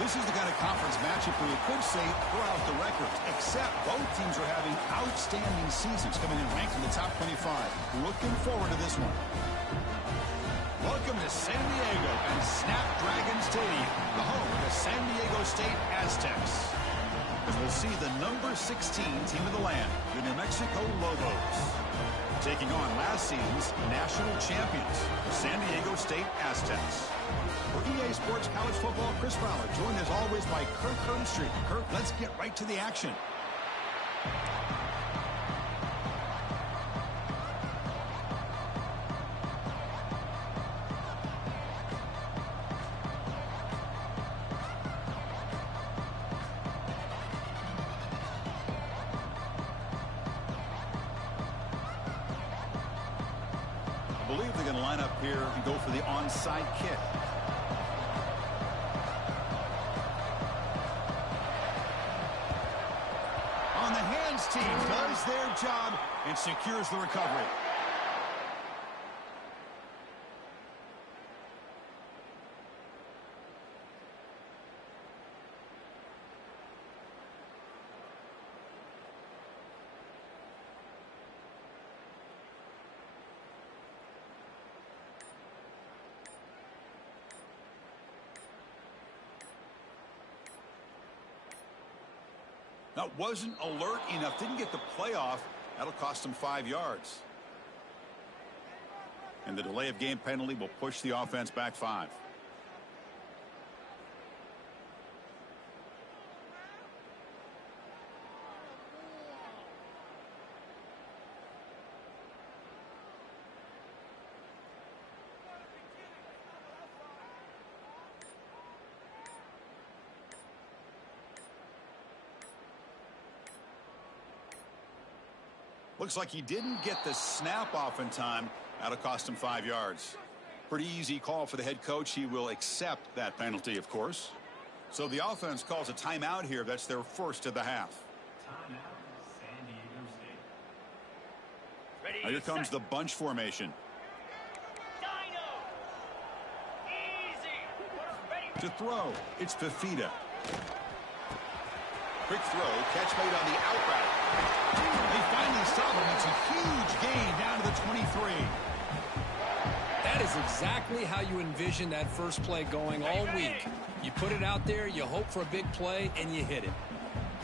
This is the kind of conference matchup where you could say throw out the records, except both teams are having outstanding seasons, coming in ranked in the top 25. Looking forward to this one. Welcome to San Diego and Snapdragon Stadium, the home of the San Diego State Aztecs. As we'll see the number 16 team of the land, the New Mexico Lobos, taking on last season's national champions, the San Diego State Aztecs. For EA Sports College Football, Chris Fowler, joined as always by Kirk Herbstreit. Kirk, let's get right to the action. I believe they're going to line up here and go for the onside kick. On the hands team does their job and secures the recovery. That wasn't alert enough. Didn't get the play off. That'll cost him 5 yards. And the delay of game penalty will push the offense back 5. Looks like he didn't get the snap off in time. That'll cost him 5 yards. Pretty easy call for the head coach. He will accept that penalty, of course. So the offense calls a timeout here. That's their first of the half. Timeout, San Diego State. Ready, now here comes the bunch formation. Dino. Easy. Ready. To throw, it's Fafita. Quick throw, catch made on the out route. They finally stop him. It's a huge gain down to the 23. That is exactly how you envision that first play going all week. You put it out there, you hope for a big play, and you hit it.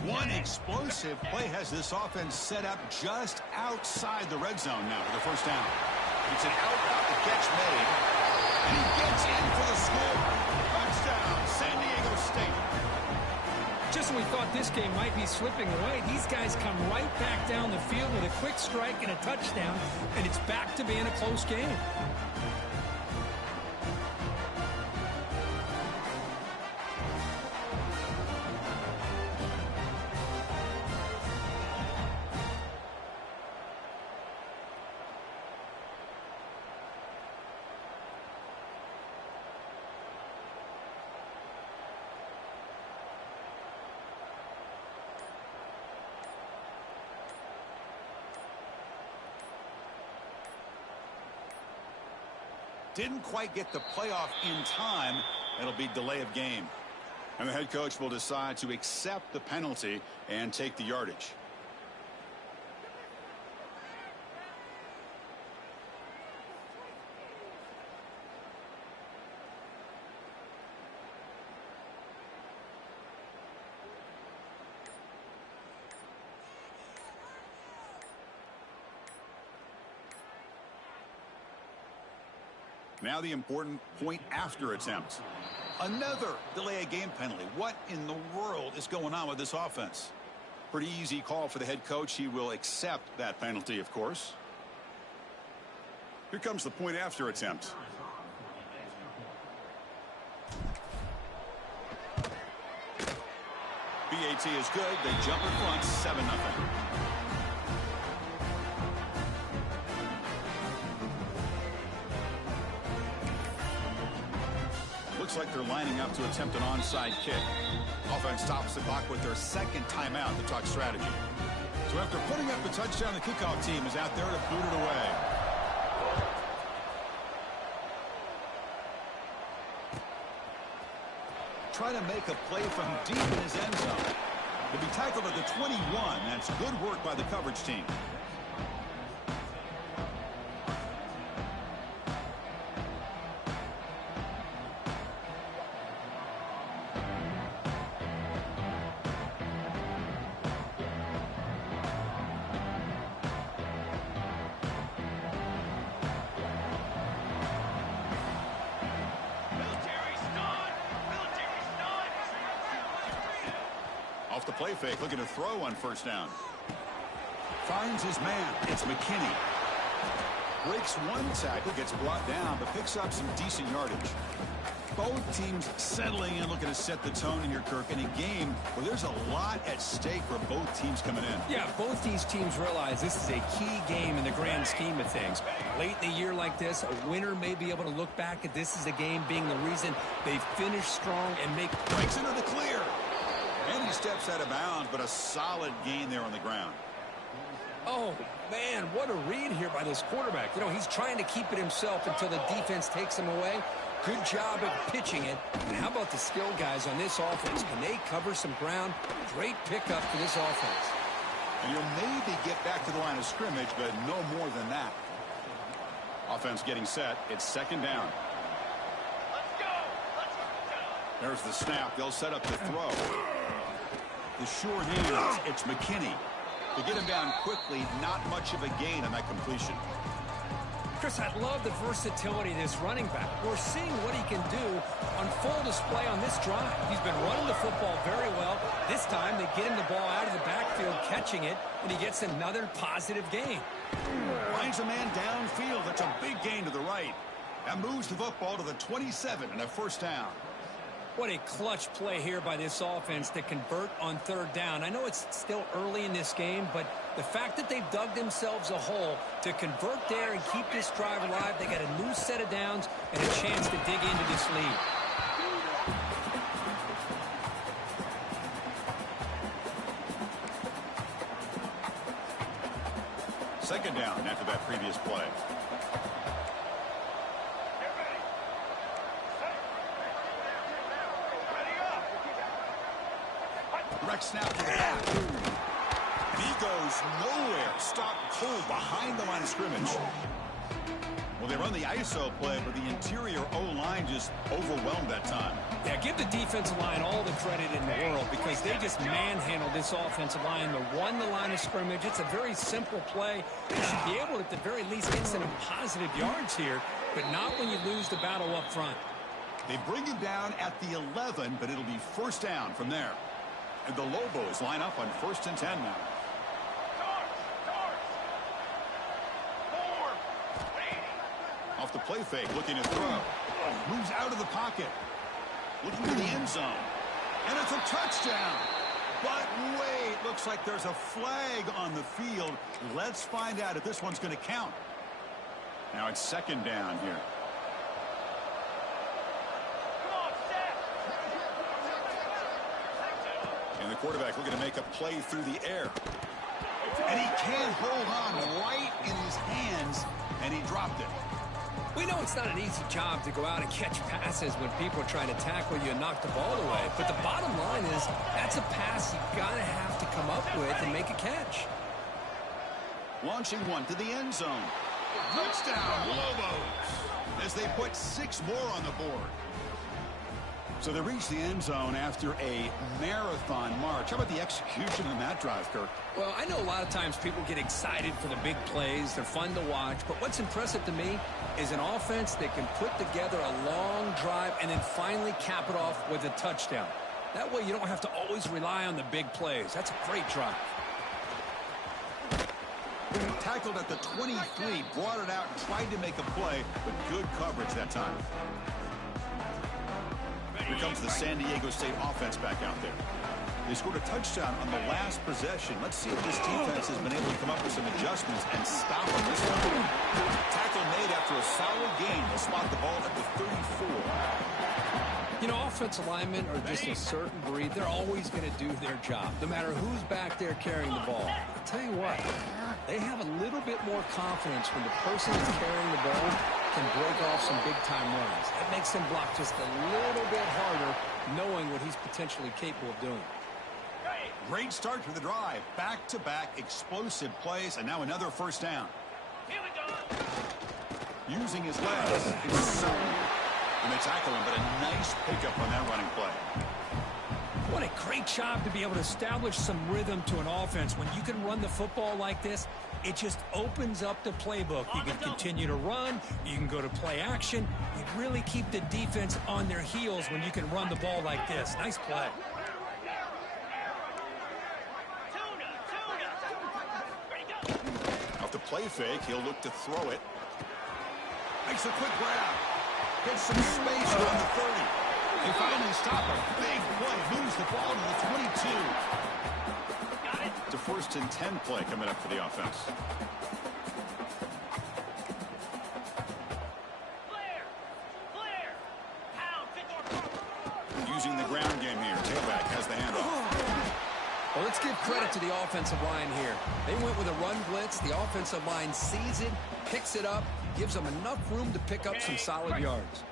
One explosive play has this offense set up just outside the red zone now for the first down. It's an out route, the catch made, and he gets in for the score. Touchdown, San Diego State. Just when we thought this game might be slipping away, these guys come right back down the field with a quick strike and a touchdown, and it's back to being a close game. Didn't quite get the playoff in time. It'll be delay of game. And the head coach will decide to accept the penalty and take the yardage. Now the important point after attempt. Another delay of game penalty. What in the world is going on with this offense? Pretty easy call for the head coach. He will accept that penalty, of course. Here comes the point after attempt. BAT is good. They jump in front 7-0. Looks like they're lining up to attempt an onside kick. Offense stops the clock with their second timeout to talk strategy. So after putting up the touchdown, the kickoff team is out there to boot it away. trying to make a play from deep in his end zone. He'll be tackled at the 21. That's good work by the coverage team. Off the play fake, looking to throw on first down. Finds his man. It's McKinney. Breaks one tackle, gets brought down, but picks up some decent yardage. Both teams settling in, looking to set the tone here, Kirk, in a game where there's a lot at stake for both teams coming in. Yeah, both these teams realize this is a key game in the grand scheme of things. Late in the year like this, a winner may be able to look back at this as a game being the reason they finish strong and make... Breaks into the clear. And he steps out of bounds, but a solid gain there on the ground. Oh, man, what a read here by this quarterback. You know, he's trying to keep it himself until the defense takes him away. Good job of pitching it. And how about the skill guys on this offense? Can they cover some ground? Great pickup for this offense. And you'll maybe get back to the line of scrimmage, but no more than that. Offense getting set. It's second down. There's the snap. They'll set up the throw. The sure hands. It's McKinney. To get him down quickly, not much of a gain on that completion. Chris, I love the versatility of this running back. We're seeing what he can do on full display on this drive. He's been running the football very well. This time, they get him the ball out of the backfield, catching it, and he gets another positive gain. Finds a man downfield. That's a big gain to the right. That moves the football to the 27 and a first down. What a clutch play here by this offense to convert on third down. I know it's still early in this game, but the fact that they've dug themselves a hole to convert there and keep this drive alive, they got a new set of downs and a chance to dig into this lead. Second down after that previous play. Direct snap to the half. And he goes nowhere. Stopped cold behind the line of scrimmage. Well, they run the ISO play, but the interior O-line just overwhelmed that time. Yeah, give the defensive line all the credit in the world because they just manhandled this offensive line. They won the line of scrimmage. It's a very simple play. They should be able to, at the very least, get some positive yards here, but not when you lose the battle up front. They bring him down at the 11, but it'll be first down from there. And the Lobos line up on 1st and 10 now. Off the play fake, looking to throw. Moves out of the pocket. Looking to the end zone. And it's a touchdown. But wait, looks like there's a flag on the field. Let's find out if this one's going to count. Now it's second down here. And the quarterback looking to make a play through the air. And he can't hold on right in his hands, and he dropped it. We know it's not an easy job to go out and catch passes when people are trying to tackle you and knock the ball away. But the bottom line is that's a pass you've got to have to come up with and make a catch. Launching one to the end zone. Touchdown, Lobos, as they put 6 more on the board. So they reach the end zone after a marathon march. How about the execution in that drive, Kirk? Well, I know a lot of times people get excited for the big plays. They're fun to watch. But what's impressive to me is an offense that can put together a long drive and then finally cap it off with a touchdown. That way you don't have to always rely on the big plays. That's a great drive. Tackled at the 23, brought it out, tried to make a play, but good coverage that time. Here comes the San Diego State offense back out there. They scored a touchdown on the last possession. Let's see if this defense has been able to come up with some adjustments and stop them this time. Tackle made after a solid gain. They'll spot the ball at the 34. You know, offensive linemen are just a certain breed. They're always going to do their job, no matter who's back there carrying the ball. I'll tell you what, they have a little bit more confidence when the person who's carrying the ball can break off some big-time runs. That makes him block just a little bit harder, knowing what he's potentially capable of doing. Great start to the drive. Back-to-back explosive plays, and now another first down. Here we go. Using his legs. It's so and they tackle him, but a nice pickup on that running play. What a great job to be able to establish some rhythm to an offense. When you can run the football like this, it just opens up the playbook. You can continue to run. You can go to play action. You really keep the defense on their heels when you can run the ball like this. Nice play. Off the play fake, he'll look to throw it. Makes a quick grab. Gets some space around the 30. They finally stop a big play. Moves the ball to the 22. Got it. It's a 1st and 10 play coming up for the offense. Clear. Pound. Using the ground game here. Tailback has the handoff. Well, let's give credit to the offensive line here. They went with a run blitz. The offensive line sees it, picks it up, gives them enough room to pick up some solid yards.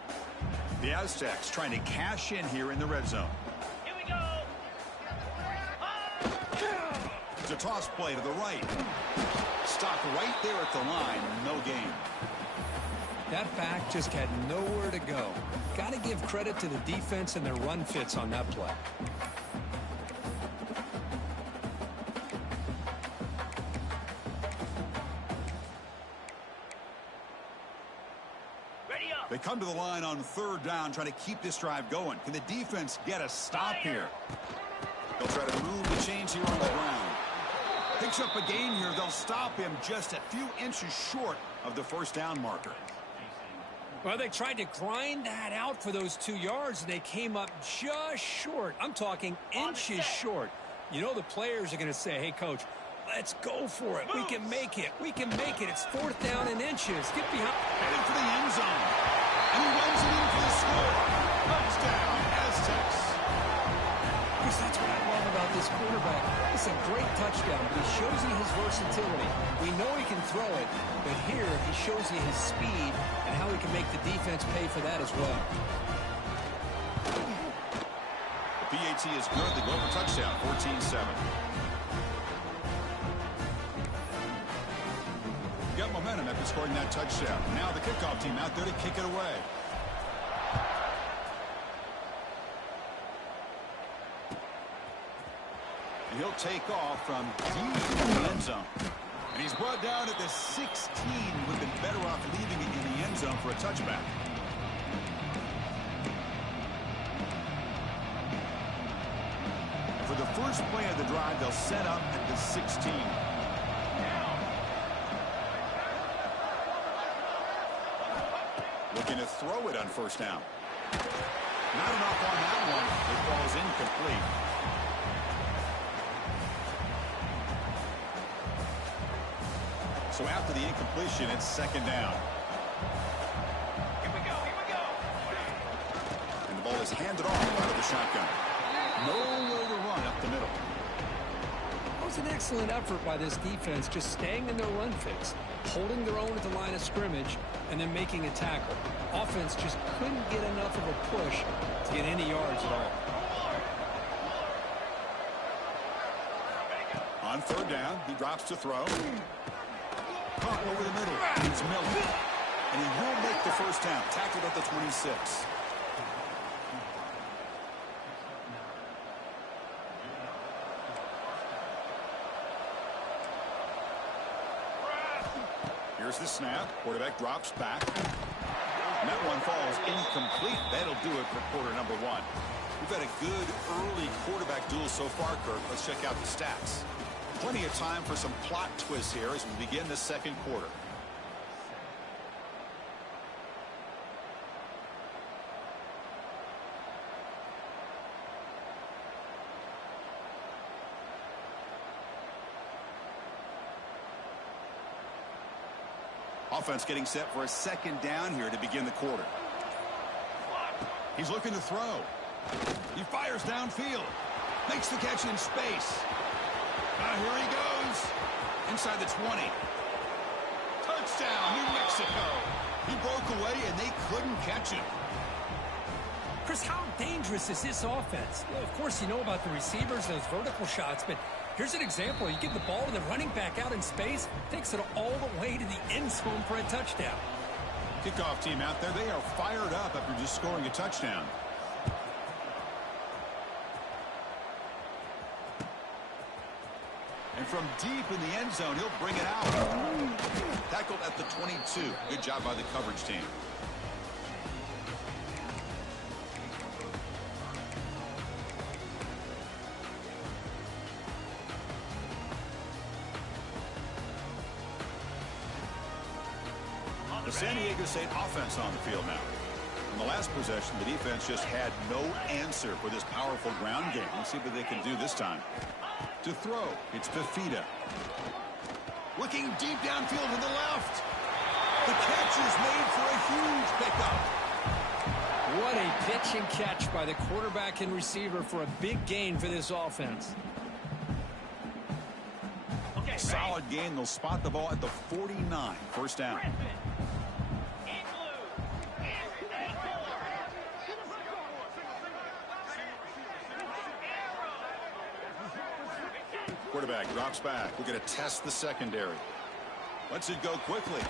The Aztecs trying to cash in here in the red zone. Here we go. It's a toss play to the right. Stop right there at the line. No gain. That back just had nowhere to go. Got to give credit to the defense and their run fits on that play. They come to the line on 3rd down, trying to keep this drive going. Can the defense get a stop here? They'll try to move the chains here on the ground. Picks up a gain here. They'll stop him just a few inches short of the 1st down marker. Well, they tried to grind that out for those 2 yards, and they came up just short. I'm talking inches short. You know the players are going to say, hey, Coach, let's go for it. We can make it. We can make it. It's 4th down in inches. Get behind. Headed for the end zone. And he runs it in for the score. Touchdown, Aztecs. Because that's what I love about this quarterback. It's a great touchdown, but he shows you his versatility. We know he can throw it, but here he shows you his speed and how he can make the defense pay for that as well. The PAT is good. They go for touchdown, 14-7. Got momentum after scoring that touchdown. Now the kickoff team out there to kick it away. And he'll take off from deep in the end zone. And he's brought down at the 16. Would have been better off leaving it in the end zone for a touchback. And for the first play of the drive, they'll set up at the 16. Looking to throw it on 1st down. Not enough on that one. It falls incomplete. So after the incompletion, it's 2nd down. Here we go. And the ball is handed off out of the shotgun. Nowhere to run up the middle. That was an excellent effort by this defense, just staying in their run fits, holding their own at the line of scrimmage, and then making a tackle. Offense just couldn't get enough of a push to get any yards at all. On 3rd down, he drops to throw. Caught over the middle. It's Miller. And he will make the 1st down. Tackled at the 26. Here's the snap. Quarterback drops back. And that one falls incomplete. That'll do it for quarter number 1. We've had a good early quarterback duel so far, Kirk. Let's check out the stats. Plenty of time for some plot twists here as we begin the 2nd quarter. Offense getting set for a 2nd down here to begin the quarter. He's looking to throw. He fires downfield. Makes the catch in space. Here he goes. Inside the 20. Touchdown, New Mexico. He broke away, and they couldn't catch him. Chris, how dangerous is this offense? Well, of course, you know about the receivers, those vertical shots, but here's an example. You give the ball to the running back out in space, takes it all the way to the end zone for a touchdown. Kickoff team out there, they are fired up after just scoring a touchdown. And from deep in the end zone, he'll bring it out. Tackled at the 22. Good job by the coverage team. The San Diego State offense on the field now. In the last possession, the defense just had no answer for this powerful ground game. Let's see what they can do this time. To throw, it's Fafita. Looking deep downfield to the left. The catch is made for a huge pickup. What a pitch and catch by the quarterback and receiver for a big gain for this offense. Okay, Solid gain. They'll spot the ball at the 49. First down. Quarterback drops back. We're going to test the secondary. Lets it go quickly.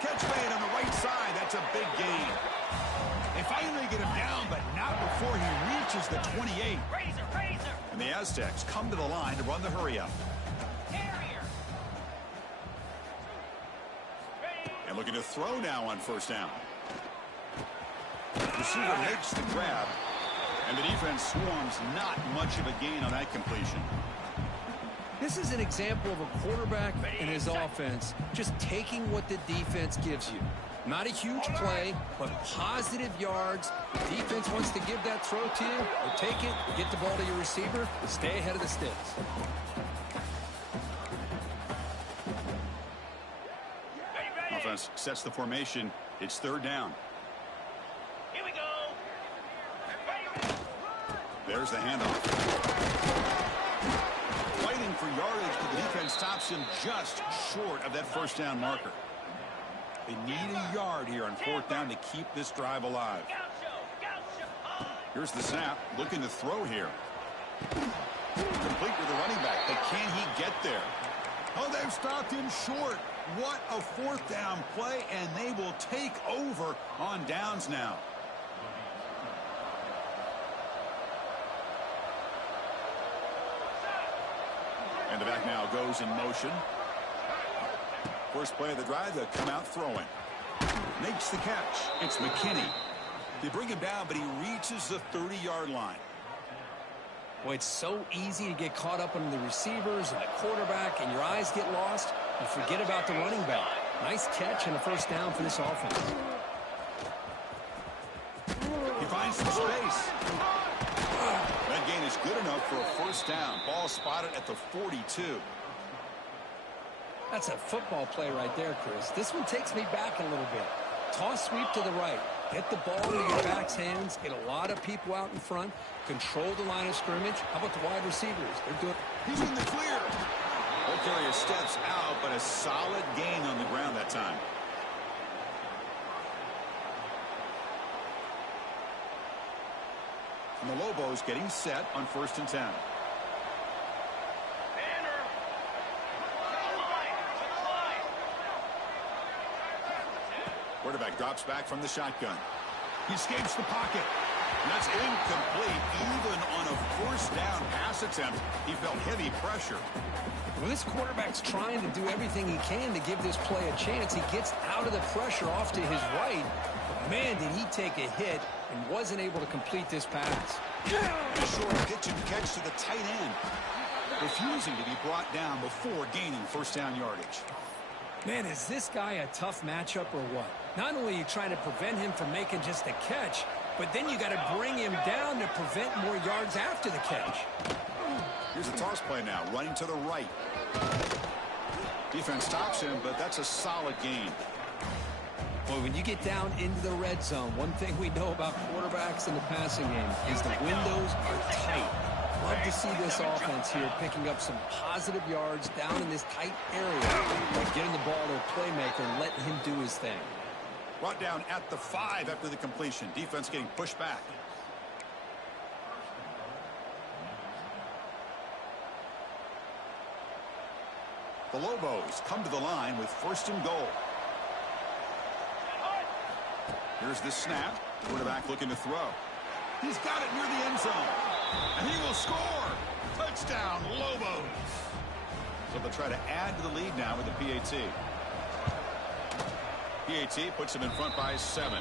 Catch made on the right side. That's a big gain. They finally get him down, but not before he reaches the 28. Razor. And the Aztecs come to the line to run the hurry up. Carrier. And looking to throw now on first down. Receiver makes the grab. And the defense swarms. Not much of a gain on that completion. This is an example of a quarterback and his offense just taking what the defense gives you. Not a huge play, but positive yards. The defense wants to give that throw to you, or take it, get the ball to your receiver, stay ahead of the sticks. Offense sets the formation. It's third down. Here we go. There's the handoff. Fighting for yardage, but the defense stops him just short of that first down marker. They need a yard here on fourth down to keep this drive alive. Here's the snap. Looking to throw here. Complete with the running back. But can he get there? Oh, they've stopped him short. What a fourth down play, and they will take over on downs now. And the back now goes in motion. First play of the drive, they'll come out throwing. Makes the catch. It's McKinney. They bring him down, but he reaches the 30-yard line. Boy, it's so easy to get caught up on the receivers and the quarterback, and your eyes get lost. You forget about the running back. Nice catch and a first down for this offense. He finds some space. That gain is good enough for a first down. Ball spotted at the 42. That's a football play right there, Chris. This one takes me back a little bit. Toss sweep to the right. Get the ball into your back's hands. Get a lot of people out in front. Control the line of scrimmage. How about the wide receivers? They're doing. He's in the clear. Ball carrier steps out, but a solid gain on the ground that time. And the Lobos getting set on 1st and 10. Quarterback drops back from the shotgun. He escapes the pocket. And that's incomplete. Even on a first down pass attempt, he felt heavy pressure. Well, this quarterback's trying to do everything he can to give this play a chance. He gets out of the pressure off to his right. But man, did he take a hit and wasn't able to complete this pass. A short pitch and catch to the tight end. Refusing to be brought down before gaining first down yardage. Man, is this guy a tough matchup or what? Not only are you trying to prevent him from making just a catch, but then you got to bring him down to prevent more yards after the catch. Here's a toss play now, running to the right. Defense stops him, but that's a solid gain. Well, when you get down into the red zone, one thing we know about quarterbacks in the passing game is the windows are tight. love to see this offense here picking up some positive yards down in this tight area by getting the ball to a playmaker and letting him do his thing. Brought down at the 5 after the completion. Defense getting pushed back. The Lobos come to the line with 1st and goal. Here's the snap. Quarterback looking to throw. He's got it near the end zone. And he will score. Touchdown, Lobos. So they'll try to add to the lead now with the PAT. PAT puts him in front by 7.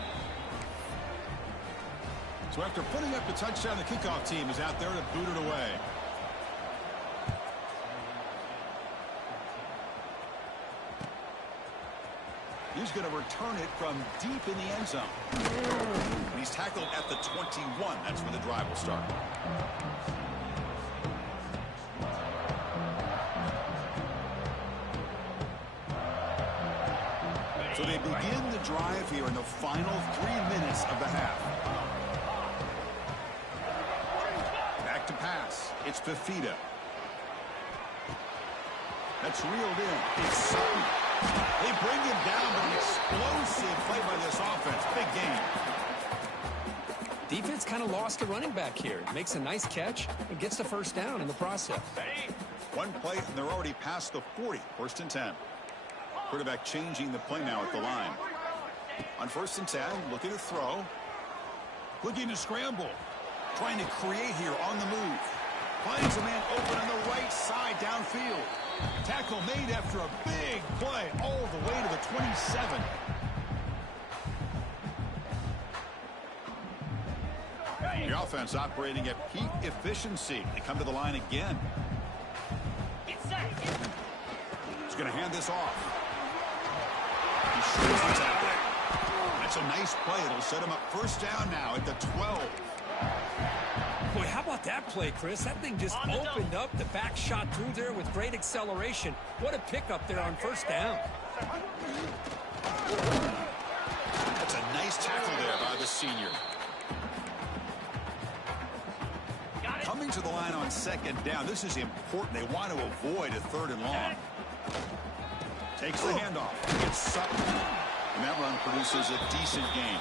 So after putting up the touchdown, the kickoff team is out there to boot it away. He's going to return it from deep in the end zone. And he's tackled at the 21. That's when the drive will start. So they begin the drive here in the final 3 minutes of the half. Back to pass. It's Fafita. That's reeled in. It's Sutton. They bring him down, but an explosive play by this offense. Big game. Defense kind of lost a running back here. Makes a nice catch and gets the first down in the process. One play, and they're already past the 40. 1st and 10. Quarterback changing the play now at the line. On 1st and 10, looking to throw. Looking to scramble. Trying to create here on the move. Finds a man open on the right side downfield. Tackle made after a big play all the way to the 27. The offense operating at peak efficiency. They come to the line again. He's going to hand this off. He shows the tackle. That's a nice play. It'll set him up 1st down now at the 12. Boy, how about that play, Chris? That thing just opened up. The back shot through there with great acceleration. What a pickup there on 1st down. That's a nice tackle there by the senior. Coming to the line on 2nd down. This is important. They want to avoid a 3rd and long. Takes the handoff. Gets Sutton. And that run produces a decent gain.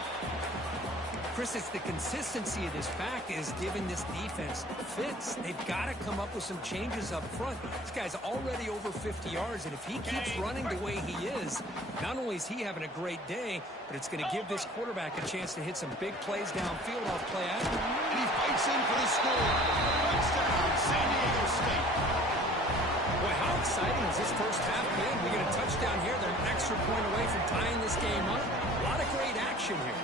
Chris, it's the consistency of this back is giving this defense fits. They've got to come up with some changes up front. This guy's already over 50 yards, and if he keeps running the way he is, not only is he having a great day, but it's going to give this quarterback a chance to hit some big plays downfield off play action. And he fights in for the score. Touchdown, San Diego State. Boy, how exciting has this first half been? We get a touchdown here. They're an extra point away from tying this game up. A lot of great action here.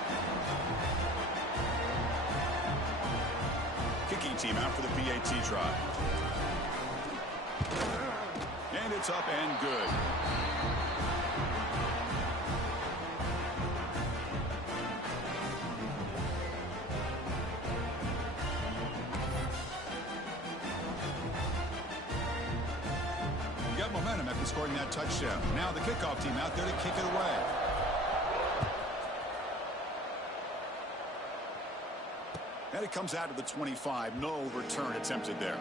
Kicking team out for the PAT try. And it's up and good. You got momentum after scoring that touchdown. Now the kickoff team out there to kick it away. And it comes out to the 25. No return attempted there.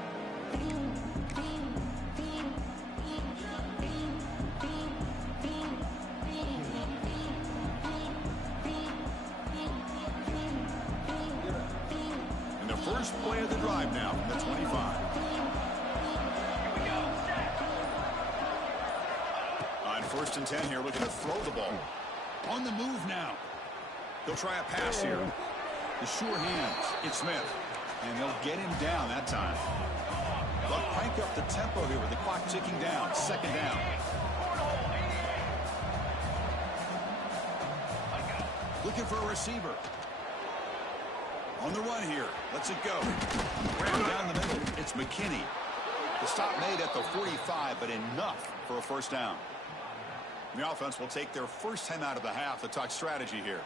And the first play of the drive now from the 25. On 1st and 10 here, looking to throw the ball. On the move now. They'll try a pass here. The sure hands. It's Smith. And they'll get him down that time. They'll crank up the tempo here with the clock ticking down. 2nd down. Looking for a receiver. On the run here. Lets it go. Ran down the middle. It's McKinney. The stop made at the 45, but enough for a 1st down. The offense will take their first time out of the half to talk strategy here.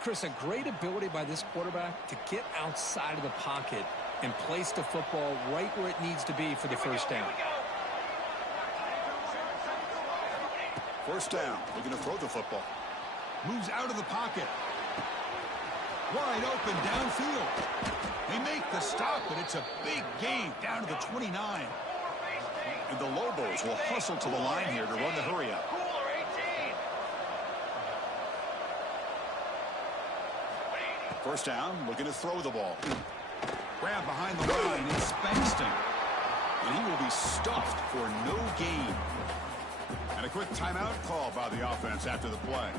Chris, a great ability by this quarterback to get outside of the pocket and place the football right where it needs to be for the 1st down. 1st down. Looking to throw the football. Moves out of the pocket. Wide open downfield. They make the stop, but it's a big gain down to the 29. And the Lobos will hustle to the line here to run the hurry up. First down, looking to throw the ball. Grab behind the line, it's Bankston. And he will be stuffed for no gain. And a quick timeout call by the offense after the play.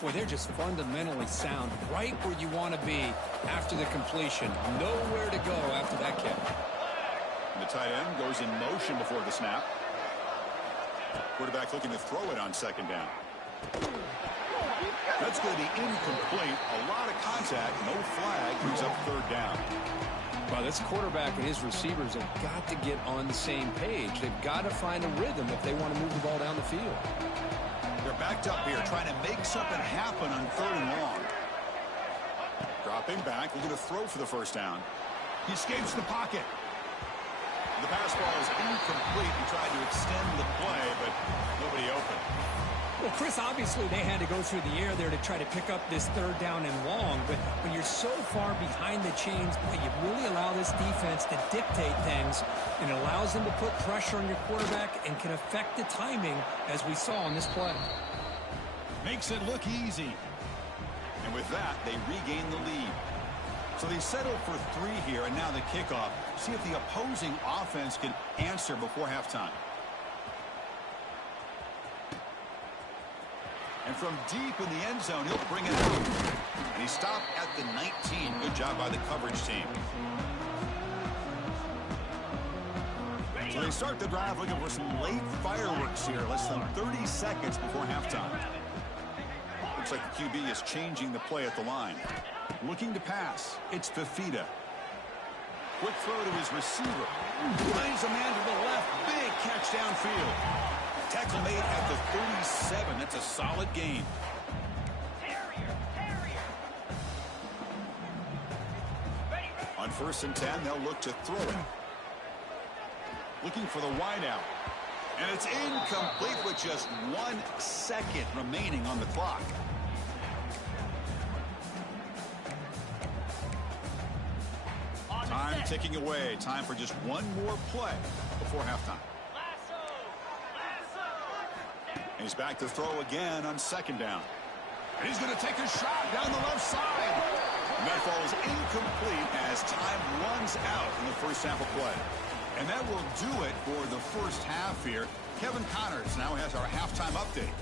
Boy, they're just fundamentally sound, right where you want to be after the completion. Nowhere to go after that kick. And the tight end goes in motion before the snap. Quarterback looking to throw it on second down. That's going to be incomplete. A lot of contact, no flag. Brings up third down. Well, this quarterback and his receivers have got to get on the same page. They've got to find a rhythm if they want to move the ball down the field. They're backed up here, trying to make something happen on third and long. Dropping back, looking to throw for the first down. He escapes the pocket. The pass ball is incomplete. He tried to extend the play, but nobody open. Well, Chris, obviously they had to go through the air there to try to pick up this third down and long, but when you're so far behind the chains, boy, you really allow this defense to dictate things, and it allows them to put pressure on your quarterback and can affect the timing, as we saw on this play. Makes it look easy. And with that, they regain the lead. So they settled for 3 here, and now the kickoff. See if the opposing offense can answer before halftime. And from deep in the end zone, he'll bring it out. And he stopped at the 19. Good job by the coverage team. So they start the drive looking for some late fireworks here. Less than 30 seconds before halftime. Looks like the QB is changing the play at the line. Looking to pass. It's Fafita. Quick throw to his receiver. Finds a man to the left. Big catch downfield. Tackle made at the 37. That's a solid gain. On 1st and 10, they'll look to throw it. Looking for the wideout. And it's incomplete with just 1 second remaining on the clock. Time ticking away. Time for just one more play before halftime. And he's back to throw again on second down. And he's going to take a shot down the left side. And that ball is incomplete as time runs out in the first half of play. And that will do it for the first half here. Kevin Connors now has our halftime update.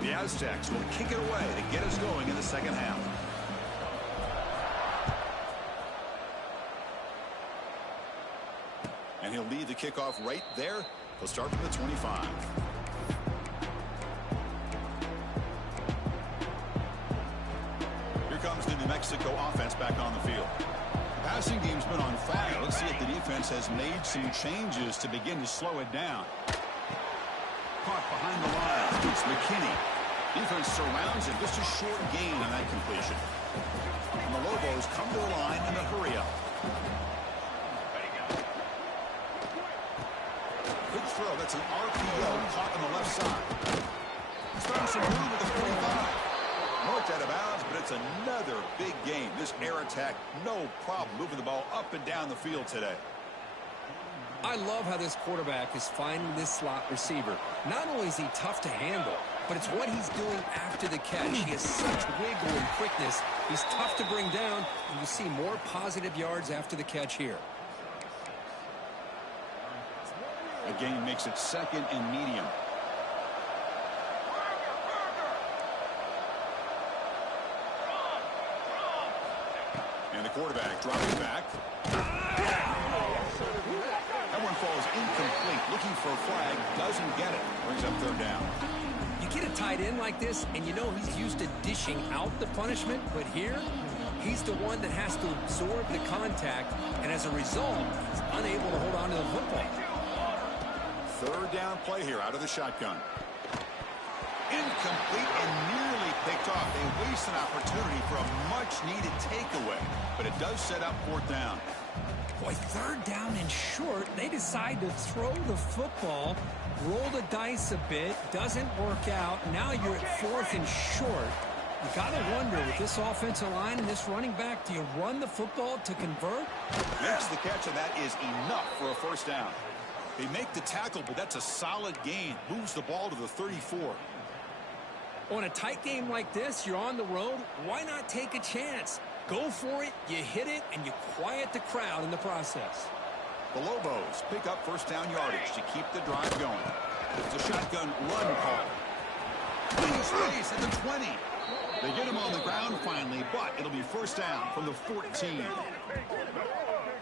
The Aztecs will kick it away to get us going in the second half. And he'll lead the kickoff right there. He'll start from the 25. Here comes the New Mexico offense back on the field. The passing game's been on fire. Let's see if the defense has made some changes to begin to slow it down. Caught behind the line. It's McKinney. Defense surrounds him. Just a short gain on that completion. And the Lobos come to the line in a hurry up. Good throw. That's an RPO caught on the left side. He's throwing some room with the 45. Marked out of bounds, but it's another big game. This air attack, no problem moving the ball up and down the field today. I love how this quarterback is finding this slot receiver. Not only is he tough to handle, but it's what he's doing after the catch. He has such wiggle and quickness. He's tough to bring down, and you see more positive yards after the catch here. A gain makes it second and medium. And the quarterback dropping back. That one falls incomplete. Looking for a flag. Doesn't get it. Brings up third down. You get a tight end like this, and you know he's used to dishing out the punishment, but here, he's the one that has to absorb the contact, and as a result, he's unable to hold on to the football. Third down play here out of the shotgun. Incomplete and nearly picked off. They waste an opportunity for a much-needed takeaway, but it does set up fourth down. Boy, third down and short. They decide to throw the football, roll the dice a bit, doesn't work out. Now you're at fourth and short. You got to wonder, with this offensive line and this running back, do you run the football to convert? Makes the catch, and that is enough for a first down. They make the tackle, but that's a solid gain. Moves the ball to the 34. On a tight game like this, you're on the road. Why not take a chance? Go for it, you hit it, and you quiet the crowd in the process. The Lobos pick up first down yardage to keep the drive going. It's a shotgun run call. Clean space at the 20. They get him on the ground finally, but it'll be first down from the 14.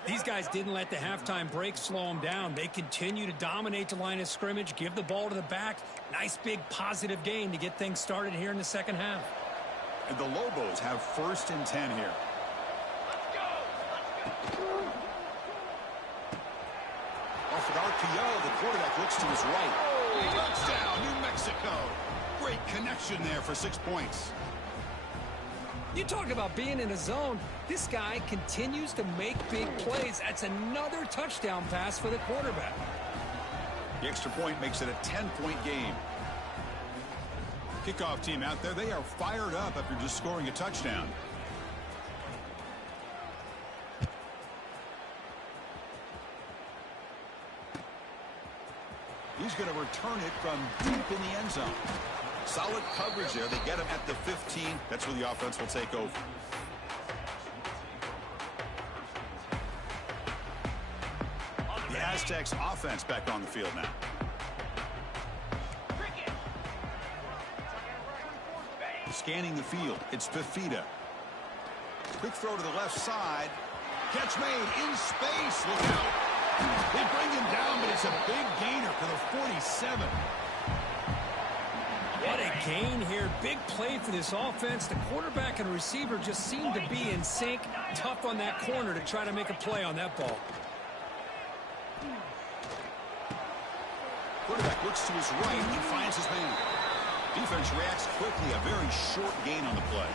These guys didn't let the halftime break slow them down. They continue to dominate the line of scrimmage, give the ball to the back. Nice big positive gain to get things started here in the second half. And the Lobos have first and 10 here. Off an RPO, the quarterback looks to his right. Touchdown, New Mexico. Great connection there for 6 points. You talk about being in a zone. This guy continues to make big plays. That's another touchdown pass for the quarterback. The extra point makes it a 10-point game. Kickoff team out there, they are fired up after just scoring a touchdown. He's going to return it from deep in the end zone. Solid coverage there. They get him at the 15. That's where the offense will take over. The Aztecs offense back on the field now. Scanning the field. It's Fafita. Quick throw to the left side. Catch made in space. Look out. They bring him down, but it's a big gainer for the 47. What a gain here. Big play for this offense. The quarterback and receiver just seem to be in sync. Tough on that corner to try to make a play on that ball. Quarterback looks to his right and finds his man. Defense reacts quickly. A very short gain on the play.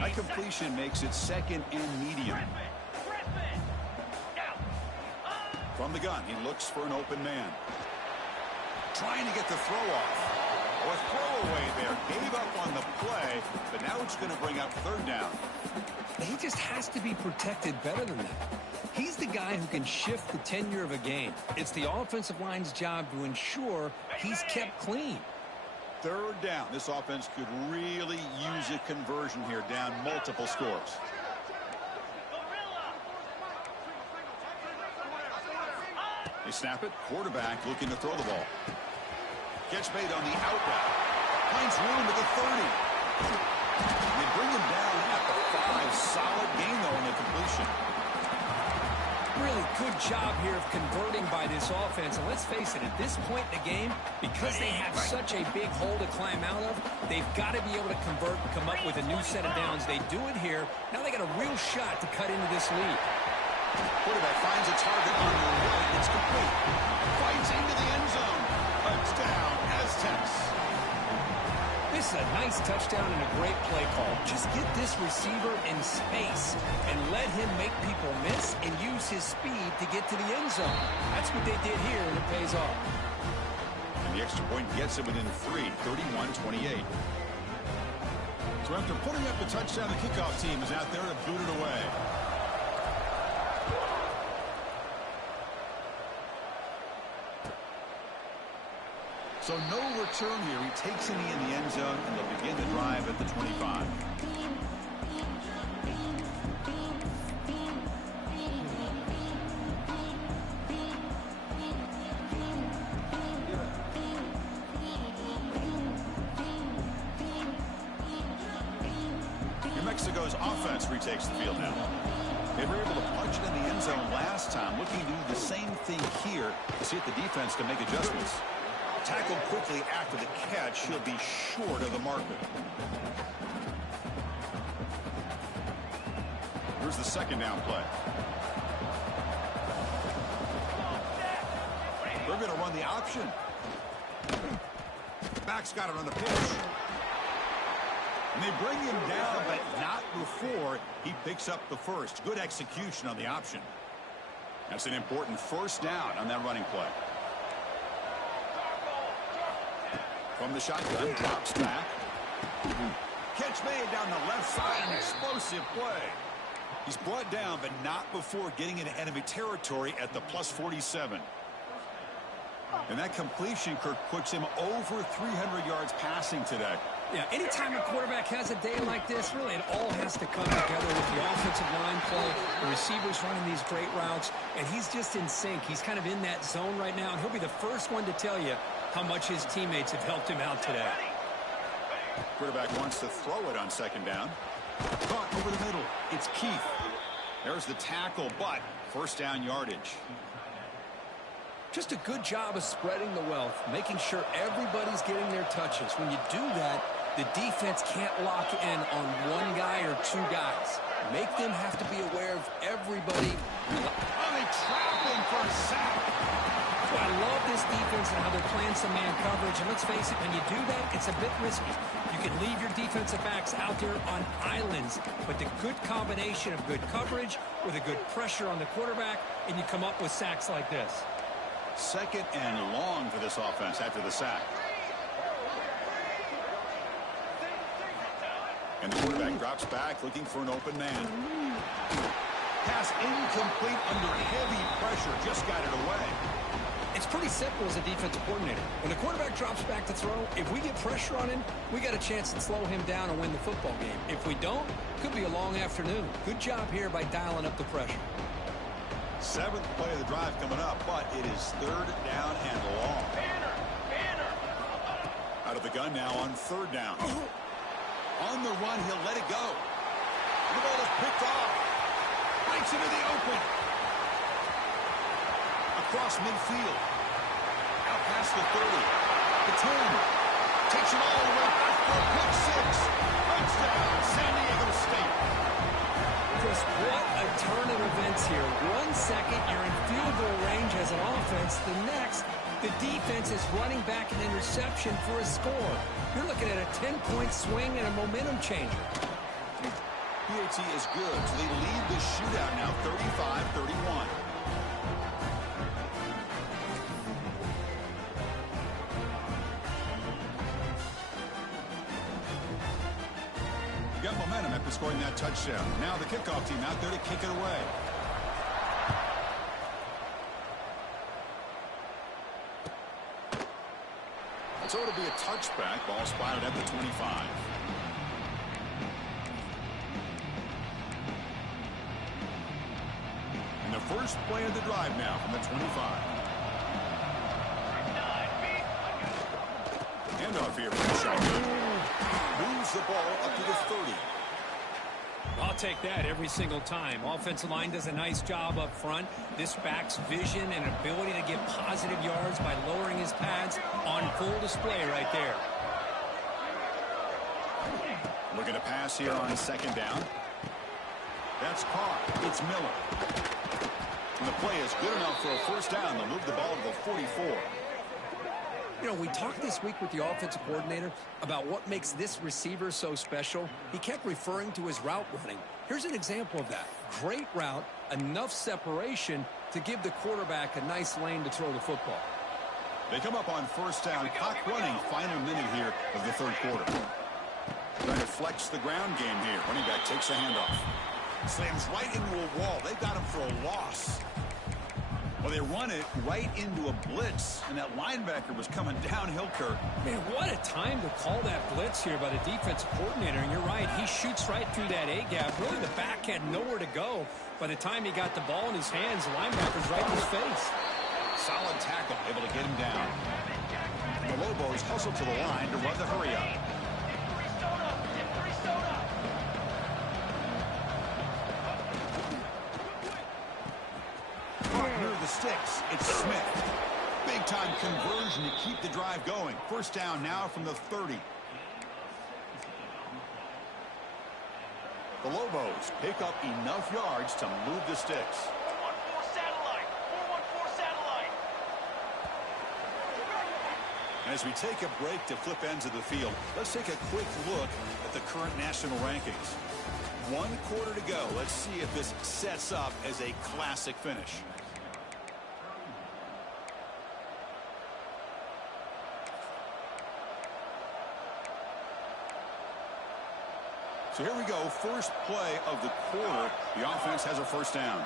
That completion makes it second and medium. From the gun, he looks for an open man. Trying to get the throw off. Or throwaway there. Gave up on the play, but now it's going to bring up third down. He just has to be protected better than that. He's the guy who can shift the tenure of a game. It's the offensive line's job to ensure he's kept clean. Third down. This offense could really use a conversion here, down multiple scores. They snap it. Quarterback looking to throw the ball. Catch made on the out route. Finds room at the 30. They bring him down at the 5. Solid gain, though, on the completion. Really good job here of converting by this offense. And let's face it, at this point in the game, because they have such a big hole to climb out of, they've got to be able to convert and come up with a new set of downs. They do it here. Now they got a real shot to cut into this lead. Quarterback finds a target on the right. It's complete. Fights into the end zone. Touchdown, Aztecs. This is a nice touchdown and a great play call. Just get this receiver in space and let him make people miss and use his speed to get to the end zone. That's what they did here, and it pays off. And the extra point gets it within 3, 31-28. So after putting up the touchdown, the kickoff team is out there to boot it away. So no return here. He takes it in the end zone, and they'll begin the drive at the 25. New Mexico's offense retakes the field now. They were able to punch it in the end zone last time, looking to do the same thing here to see if the defense can make adjustments. Tackled quickly after the catch. He'll be short of the marker. Here's the second down play. They're going to run the option. back's got it on the pitch. And they bring him down, but not before he picks up the first. Good execution on the option. That's an important first down on that running play. From the shotgun, drops back. Catch made down the left side, an explosive play. He's brought down, but not before getting into enemy territory at the plus 47. And that completion, Kirk, puts him over 300 yards passing today. Yeah, anytime a quarterback has a day like this, really it all has to come together with the offensive line play, the receivers running these great routes, and he's just in sync. He's kind of in that zone right now, and he'll be the first one to tell you how much his teammates have helped him out today. Quarterback wants to throw it on second down. Caught over the middle. It's Keith. There's the tackle, but first down yardage. Just a good job of spreading the wealth, making sure everybody's getting their touches. When you do that, the defense can't lock in on one guy or two guys. Make them have to be aware of everybody. Oh, they trap him for a sack. I love this defense and how they're playing some man coverage. And let's face it, when you do that, it's a bit risky. You can leave your defensive backs out there on islands, but the good combination of good coverage with a good pressure on the quarterback, and you come up with sacks like this. Second and long for this offense after the sack. And the quarterback drops back looking for an open man. Pass incomplete under heavy pressure. Just got it away. It's pretty simple as a defensive coordinator. When the quarterback drops back to throw, if we get pressure on him, we got a chance to slow him down and win the football game. If we don't, could be a long afternoon. Good job here by dialing up the pressure. Seventh play of the drive coming up, but it is third down and long. Out of the gun now on third down. On the run, he'll let it go. The ball is picked off. Breaks into the open. Across midfield. Out past the 30. The 10. Takes it all the way back for a pick six. Touchdown, San Diego State. Chris, what a turn of events here. 1 second, you're in field goal range as an offense. The next, the defense is running back an interception for a score. You're looking at a 10-point swing and a momentum changer. PAT is good, so they lead the shootout now 35-31. Got momentum after scoring that touchdown. Now the kickoff team out there to kick it away. So it'll be a touchback. Ball spotted at the 25. And the first play of the drive now from the 25. Handoff here from the shotgun. Moves the ball up to the 30. I'll take that every single time. Offensive line does a nice job up front. This back's vision and ability to get positive yards by lowering his pads on full display right there. Looking to pass here on second down. That's caught. It's Miller. And the play is good enough for a first down. They'll move the ball to the 44. You know, we talked this week with the offensive coordinator about what makes this receiver so special. He kept referring to his route running. Here's an example of that. Great route, enough separation to give the quarterback a nice lane to throw the football. They come up on first down. Clock running. Final minute here of the third quarter. Trying to flex the ground game here. Running back takes a handoff. Slams right into a wall. They got him for a loss. Well, they run it right into a blitz, and that linebacker was coming downhill, Kirk. Man, what a time to call that blitz here by the defensive coordinator. And you're right, he shoots right through that A-gap. Really, the back had nowhere to go. By the time he got the ball in his hands, the linebacker's right in his face. Solid tackle, able to get him down. The Lobos hustle to the line to run the hurry up. Near the sticks, it's Smith. Big time conversion to keep the drive going. First down now from the 30. The Lobos pick up enough yards to move the sticks. 414 satellite. 414 satellite. And As we take a break to flip ends of the field, let's take a quick look at the current national rankings. 1 quarter to go. Let's see if this sets up as a classic finish. So here we go. First play of the quarter. The offense has a first down.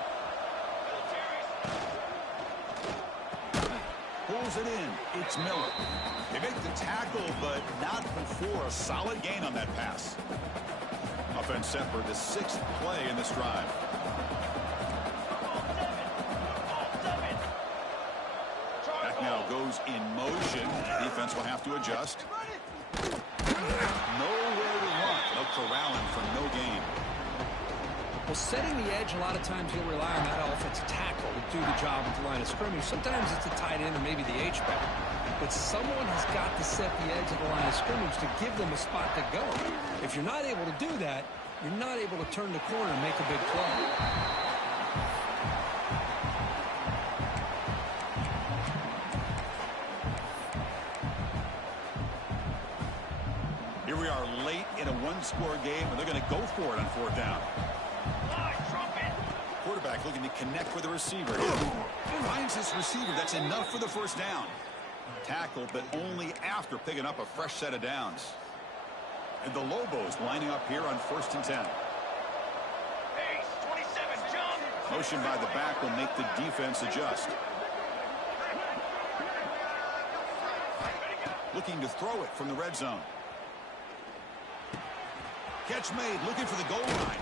Pulls it in. It's Miller. They make the tackle, but not before a solid gain on that pass. Offense set for the 6th play in this drive. Back now goes in motion. Defense will have to adjust. Nowhere to run. They'll corral him for no gain. Well, setting the edge, a lot of times you'll rely on that offensive tackle to do the job at the line of scrimmage. Sometimes it's a tight end or maybe the H-back. But someone has got to set the edge of the line of scrimmage to give them a spot to go. If you're not able to do that, you're not able to turn the corner and make a big play. Here we are late in a one-score game, and they're going to go for it on 4th down. Quarterback looking to connect with the receiver. Finds his receiver. That's enough for the first down. Tackle, but only after picking up a fresh set of downs. And the Lobos lining up here on 1st and 10. Motion by the back will make the defense adjust. Looking to throw it from the red zone. Catch made, looking for the goal line.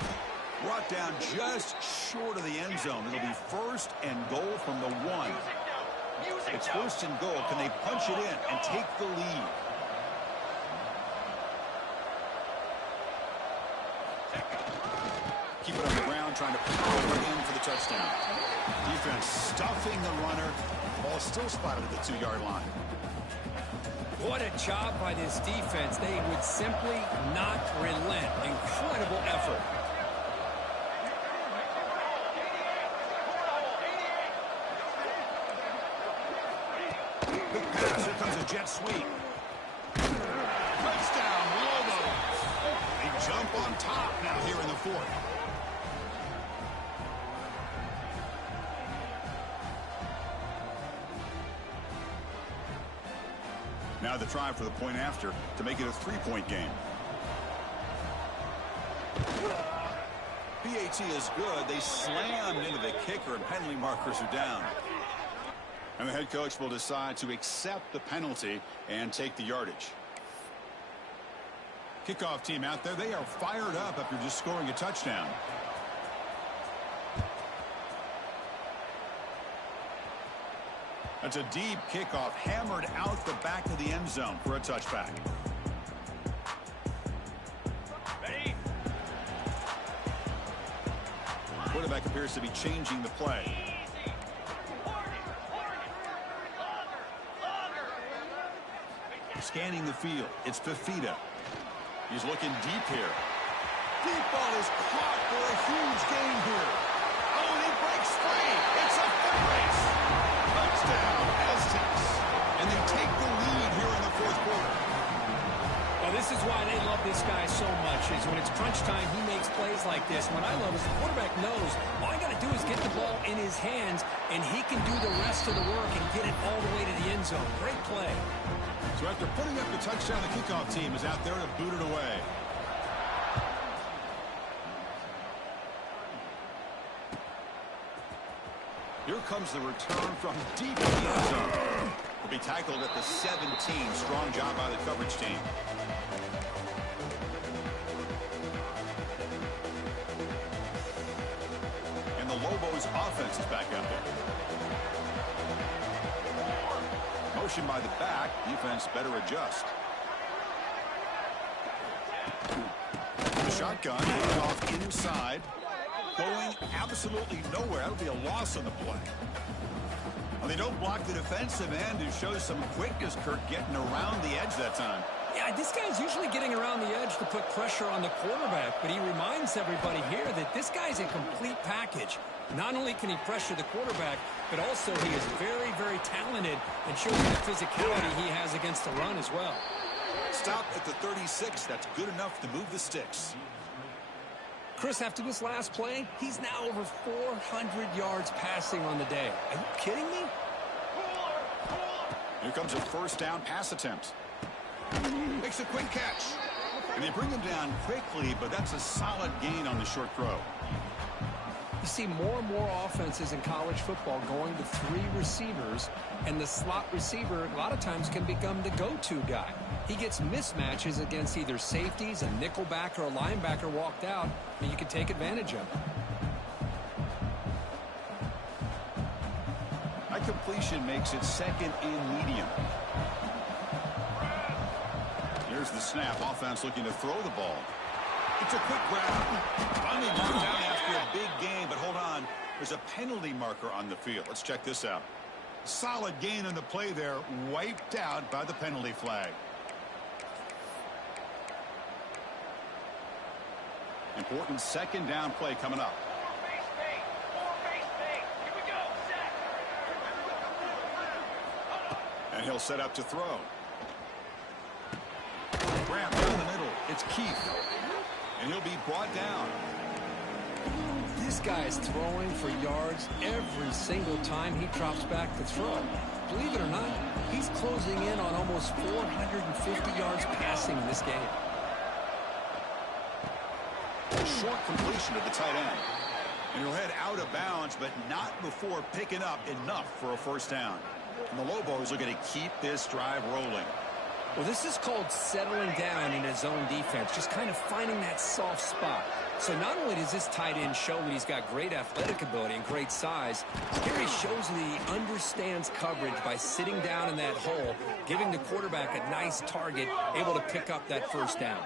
Brought down just short of the end zone. It'll be 1st and goal from the 1. It's 1st and goal. Can they punch it in and take the lead? Keep it on the ground, trying to power in for the touchdown. Defense stuffing the runner. Ball still spotted at the 2-yard line. What a job by this defense. They would simply not relent. Incredible effort. Big pass. Here comes a jet sweep. Touchdown, Lobos. They jump on top now here in the 4th. Now the try for the point after to make it a 3-point game. PAT is good. They slammed into the kicker, and penalty markers are down. And the head coach will decide to accept the penalty and take the yardage. Kickoff team out there. They are fired up after just scoring a touchdown. That's a deep kickoff, hammered out the back of the end zone for a touchback. Ready? Quarterback appears to be changing the play. Easy. Longer. Scanning the field. It's Fafita. He's looking deep here. Deep ball is caught for a huge gain here. Oh, and he breaks free. It's a foot race. Touchdown, Aztecs. And they take the lead here in the 4th quarter. Well, this is why they love this guy so much, is when it's crunch time, he makes plays like this. What I love is the quarterback knows all I got to do is get the ball in his hands, and he can do the rest of the work and get it all the way to the end zone. Great play. So after putting up the touchdown, the kickoff team is out there to boot it away. Here comes the return from deep in the end zone. Will be tackled at the 17. Strong job by the coverage team. And the Lobos offense is back out there. Motion by the back. Defense better adjust. The shotgun taken off inside. Going absolutely nowhere. That'll be a loss on the play. Well, they don't block the defensive end, who shows some quickness, Kirk, getting around the edge that time. Yeah, this guy's usually getting around the edge to put pressure on the quarterback, but he reminds everybody here that this guy's a complete package. Not only can he pressure the quarterback, but also he is very, very talented and shows the physicality he has against the run as well. Stop at the 36. That's good enough to move the sticks. Chris, after this last play, he's now over 400 yards passing on the day. Are you kidding me? Here comes a first down pass attempt. Makes a quick catch. And they bring him down quickly, but that's a solid gain on the short throw. You see more and more offenses in college football going to 3 receivers, and the slot receiver a lot of times can become the go-to guy. He gets mismatches against either safeties, a nickelback, or a linebacker walked out, and you can take advantage of it. That completion makes it second and medium. Here's the snap. Offense looking to throw the ball. It's a quick grab. Finally marked down after a big gain, but hold on. There's a penalty marker on the field. Let's check this out. Solid gain on the play there, wiped out by the penalty flag. Important second down play coming up. And he'll set up to throw. Grab down the middle. It's Keith. And he'll be brought down. This guy is throwing for yards every single time he drops back to throw. Believe it or not, he's closing in on almost 450 yards passing in this game. Short completion to the tight end. And he'll head out of bounds, but not before picking up enough for a first down. And the Lobos are going to keep this drive rolling. Well, this is called settling down in his own defense, just kind of finding that soft spot. So not only does this tight end show that he's got great athletic ability and great size, here he shows that he understands coverage by sitting down in that hole, giving the quarterback a nice target, able to pick up that first down.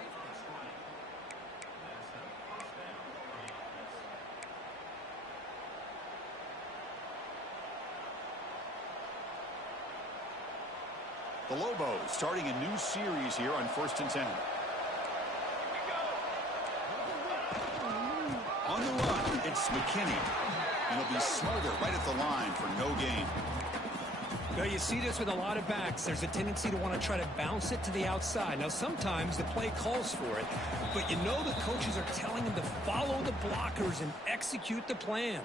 The Lobos starting a new series here on 1st and 10. On the run, it's McKinney. And he'll be smarter right at the line for no gain. Now, you see this with a lot of backs. There's a tendency to want to try to bounce it to the outside. Now, sometimes the play calls for it, but you know the coaches are telling him to follow the blockers and execute the plan.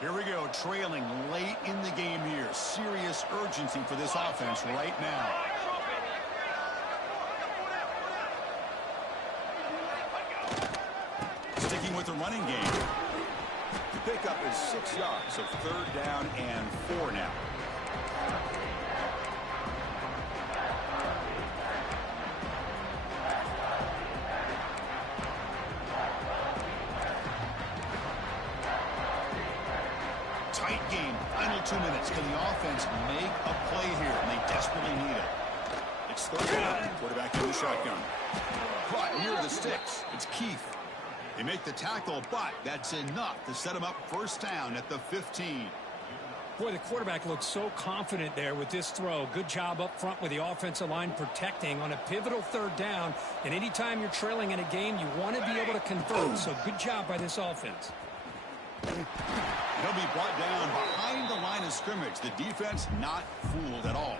Here we go, trailing late in the game here. Serious urgency for this offense right now. Sticking with the running game. The pickup is 6 yards, so 3rd down and 4 now. Tight game. Final 2 minutes. Can the offense make a play here? And they desperately need it. It's 3rd down. Quarterback in the shotgun. Caught near the sticks. It's Keith. They make the tackle, but that's enough to set him up first down at the 15. Boy, the quarterback looks so confident there with this throw. Good job up front with the offensive line protecting on a pivotal 3rd down. And anytime you're trailing in a game, you want to be able to convert. So good job by this offense. He'll be brought down behind the line of scrimmage. The defense not fooled at all.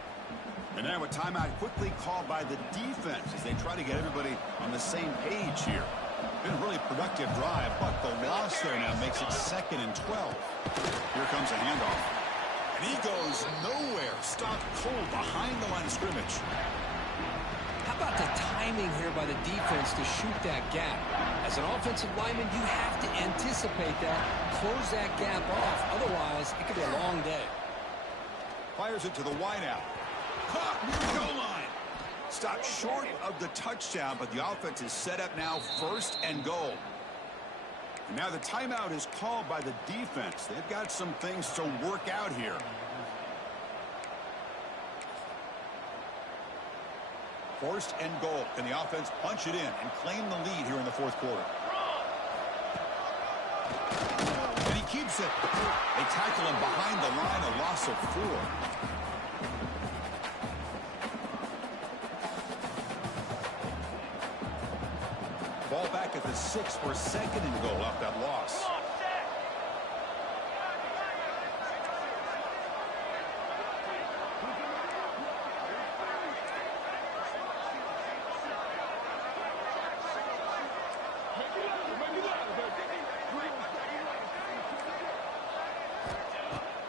And now a timeout quickly called by the defense as they try to get everybody on the same page here. Been a really productive drive, but the loss there now makes it 2nd and 12. Here comes a handoff. And he goes nowhere. Stopped cold behind the line of scrimmage. How about the timing here by the defense to shoot that gap? As an offensive lineman, you have to anticipate that, close that gap off. Otherwise, it could be a long day. Fires it to the wideout. Caught near the goal line. Stopped short of the touchdown, but the offense is set up now 1st and goal. And now the timeout is called by the defense. They've got some things to work out here. First and goal. Can the offense punch it in and claim the lead here in the fourth quarter? And he keeps it. They tackle him behind the line, a loss of 4. Ball back at the 6 for second and goal off that loss.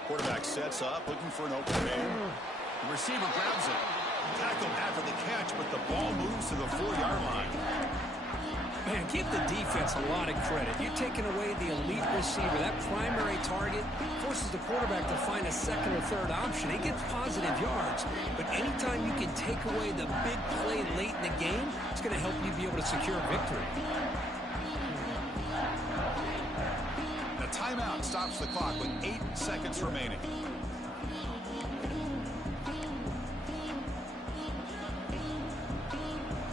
Quarterback sets up, looking for an open man. The receiver grabs it. Tackled after the catch, but the ball moves to the 4-yard line. Man, give the defense a lot of credit. You're taking away the elite receiver. That primary target forces the quarterback to find a second or third option. He gets positive yards, but anytime you can take away the big play late in the game, it's going to help you be able to secure victory. The timeout stops the clock with 8 seconds remaining.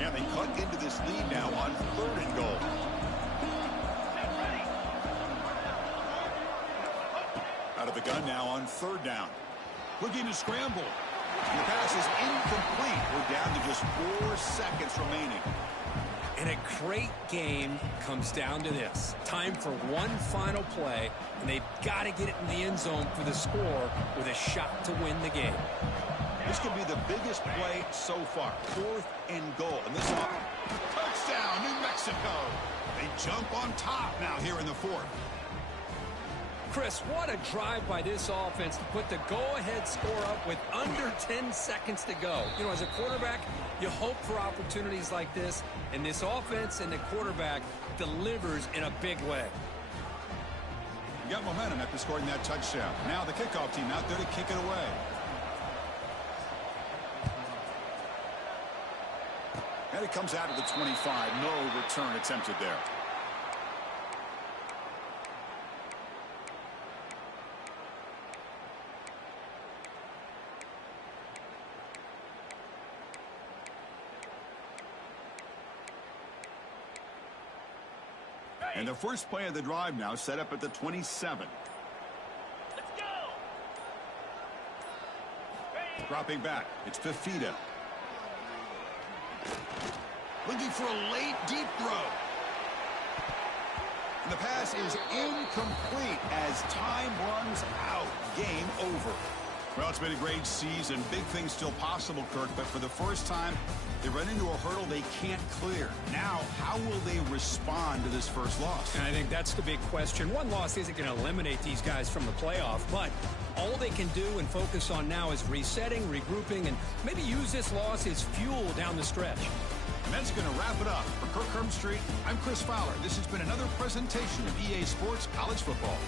And they cut into this lead now on 3rd and goal. Out of the gun now on 3rd down. Looking to scramble. And the pass is incomplete. We're down to just 4 seconds remaining. And a great game comes down to this. Time for one final play, and they've got to get it in the end zone for the score with a shot to win the game. This could be the biggest play so far. 4th and goal. And this one, touchdown, New Mexico. They jump on top now here in the 4th. Chris, what a drive by this offense to put the go-ahead score up with under 10 seconds to go. You know, as a quarterback, you hope for opportunities like this, and this offense and the quarterback delivers in a big way. You got momentum after scoring that touchdown. Now the kickoff team out there to kick it away. And it comes out of the 25. No return attempted there. And the first play of the drive now set up at the 27. Let's go. Dropping back. It's Fafita. Looking for a late deep throw. And the pass is incomplete as time runs out. Game over. Well, it's been a great season. Big things still possible, Kirk, but for the first time, they run into a hurdle they can't clear. Now, how will they respond to this first loss? And I think that's the big question. One loss isn't going to eliminate these guys from the playoff, but all they can do and focus on now is resetting, regrouping, and maybe use this loss as fuel down the stretch. And that's going to wrap it up. For Kirk Hermstreet, I'm Chris Fowler. This has been another presentation of EA Sports College Football.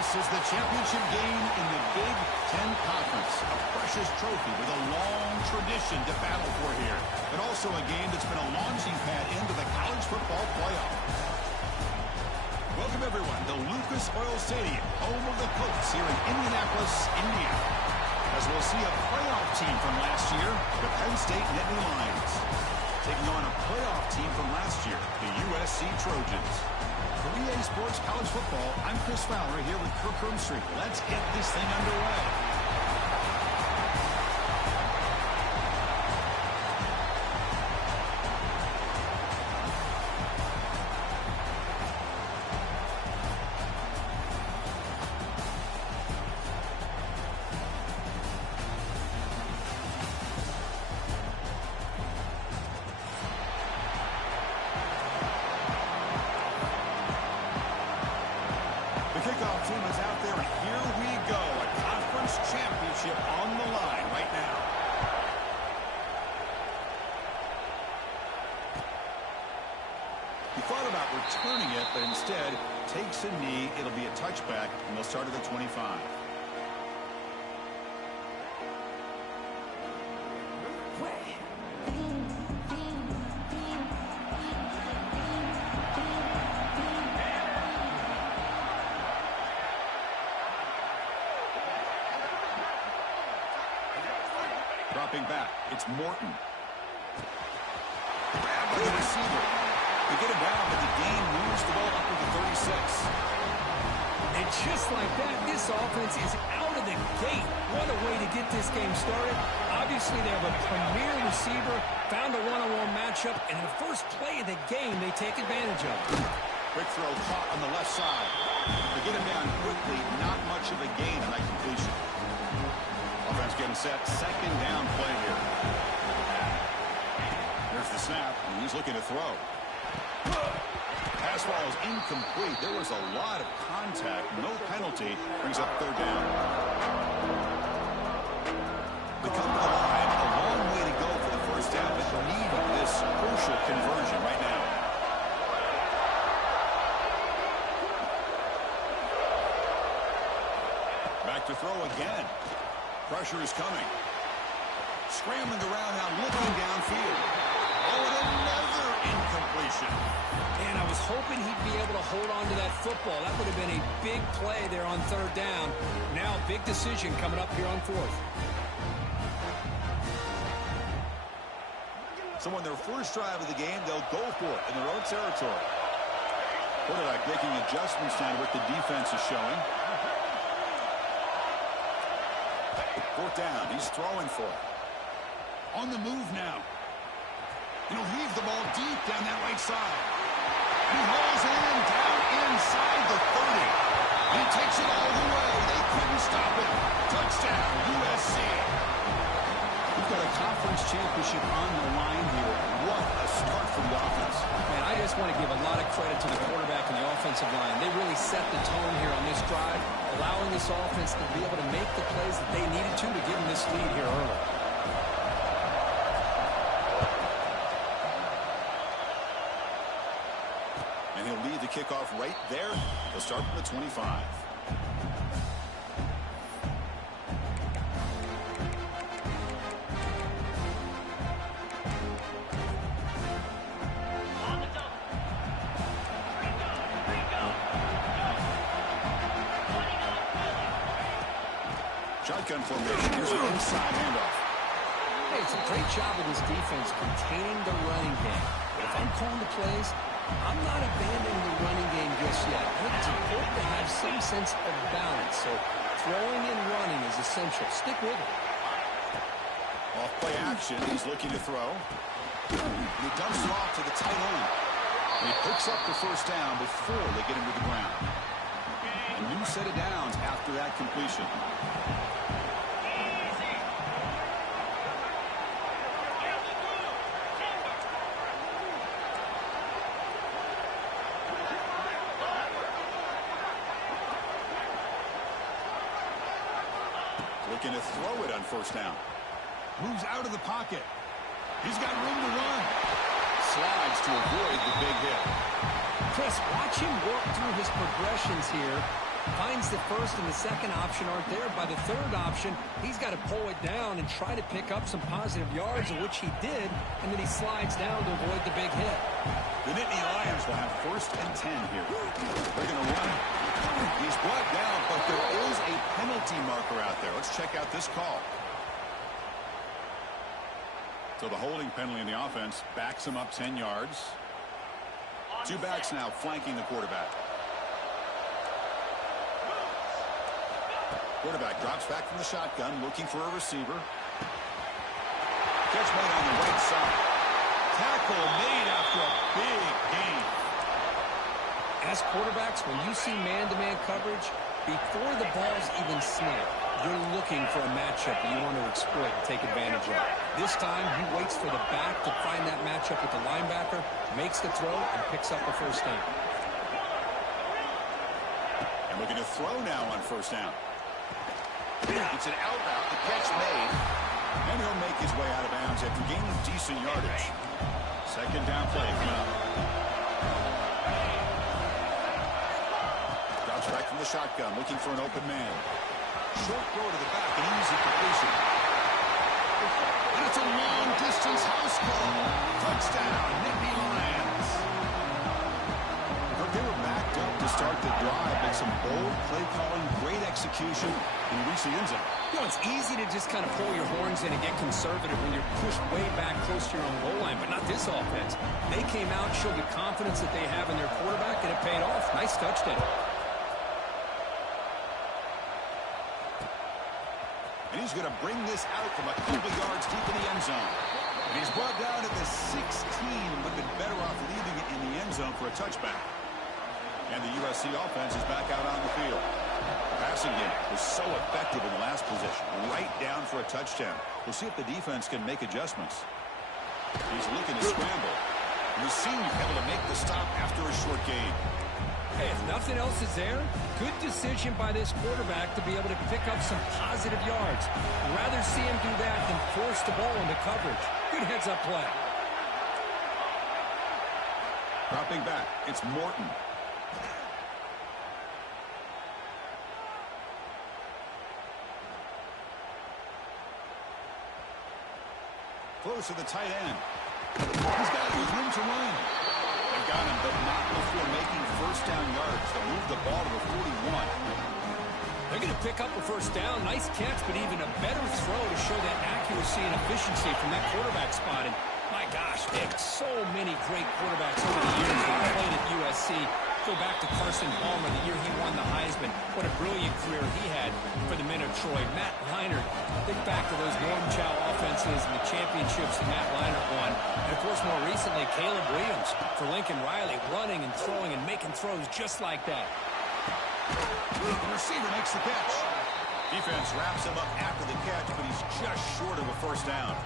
This is the championship game in the Big Ten Conference. A precious trophy with a long tradition to battle for here. But also a game that's been a launching pad into the college football playoff. Welcome, everyone, to Lucas Oil Stadium, home of the Colts here in Indianapolis, Indiana. As we'll see a playoff team from last year, the Penn State Nittany Lions, taking on a playoff team from last year, the USC Trojans. For EA Sports College Football, I'm Chris Fowler here with Kirk Hermstreet. Let's get this thing underway. Kickoff team is out there, and here we go. A conference championship on the line right now. He thought about returning it, but instead takes a knee. It'll be a touchback, and they'll start at the 25. Dropping back, it's Morton. Grab by the receiver. They get him down, but the gain moves the ball up to the 36. And just like that, this offense is out of the gate. What a way to get this game started. Obviously, they have a premier receiver, found a one-on-one matchup, and in the first play of the game, they take advantage of it. Quick throw caught on the left side. They get him down quickly, not much of a gain on that completion. Offense getting set, second down play here. There's the snap, and he's looking to throw. Pass ball is incomplete. There was a lot of contact, no penalty, brings up third down. They come to the line, a long way to go for the first down, but need this crucial conversion right now. Back to throw again. Pressure is coming. Scrambling around now, looking downfield. Oh, and another incompletion. And I was hoping he'd be able to hold on to that football. That would have been a big play there on third down. Now, big decision coming up here on fourth. So on their first drive of the game, they'll go for it in their own territory. Quarterback making adjustments now to what the defense is showing. Fourth down, he's throwing for it. On the move now. He'll heave the ball deep down that right side. He hauls in down inside the 30. He takes it all the way. They couldn't stop him. Touchdown, USC. We've got a conference championship on the line here. What a start for the offense. Man, I just want to give a lot of credit to the quarterback and the offensive line. They really set the tone here on this drive, allowing this offense to be able to make the plays that they needed to give them this lead here early. And he'll lead the kickoff right there. He'll start from the 25. Shotgun formation. Here's an inside handoff. Hey, it's a great job of this defense containing the running game. But if I'm calling the plays, I'm not abandoning the running game just yet. I think it's important to have some sense of balance. So throwing and running is essential. Stick with it. Off play action. He's looking to throw. He dumps it off to the tight end. And he picks up the first down before they get him to the ground. A new set of downs after that completion. Looking to throw it on first down. Moves out of the pocket. He's got room to run. Slides to avoid the big hit. Chris, watch him work through his progressions here. Finds the first and the second option aren't there. By the third option, he's got to pull it down and try to pick up some positive yards, which he did, and then he slides down to avoid the big hit. The Nittany Lions will have 1st and 10 here. They're going to run it. He's brought down, but there is a penalty marker out there. Let's check out this call. So the holding penalty in the offense backs him up 10 yards. 2 backs now flanking the quarterback. Quarterback drops back from the shotgun, looking for a receiver. Catch made on the right side. Tackle made after a big gain. As quarterbacks, when you see man-to-man coverage, before the ball's even snapped, you're looking for a matchup that you want to exploit and take advantage of. This time, he waits for the back to find that matchup with the linebacker, makes the throw, and picks up a 1st down. And looking to throw now on 1st down. It's an out route, the catch made, and he'll make his way out of bounds after gaining decent yardage. 2nd down play coming up. Drops back from the shotgun, looking for an open man. Short throw to the back, an easy completion. And it's a long-distance house call. Touchdown, Nittany Lions. They were backed up to start the drive, but some bold play calling, great execution, and reach the end zone. You know, it's easy to just kind of pull your horns in and get conservative when you're pushed way back close to your own goal line, but not this offense. They came out, showed the confidence that they have in their quarterback, and it paid off. Nice touchdown. And he's going to bring this out from a couple yards deep in the end zone. And he's brought down to the 16, looking better off leaving it in the end zone for a touchback. And the USC offense is back out on the field. The passing game was so effective in the last possession, right down for a touchdown. We'll see if the defense can make adjustments. He's looking to scramble. And the senior able to make the stop after a short gain. Hey, if nothing else is there, good decision by this quarterback to be able to pick up some positive yards. I'd rather see him do that than force the ball into coverage. Good heads-up play. Dropping back, it's Morton. Close to the tight end. He's got room to run. They've got him, but not before making 1st down yards. They'll move the ball to the 41. They're going to pick up a 1st down. Nice catch, but even a better throw to show that accuracy and efficiency from that quarterback spot. And my gosh, they have so many great quarterbacks over the years that have played at USC. Go back to Carson Palmer, the year he won the Heisman. What a brilliant career he had for the men of Troy. Matt Leinart, think back to those Norm Chow offenses and the championships that Matt Leinart won. And, of course, more recently, Caleb Williams for Lincoln Riley, running and throwing and making throws just like that. The receiver makes the catch. Defense wraps him up after the catch, but he's just short of a 1st down.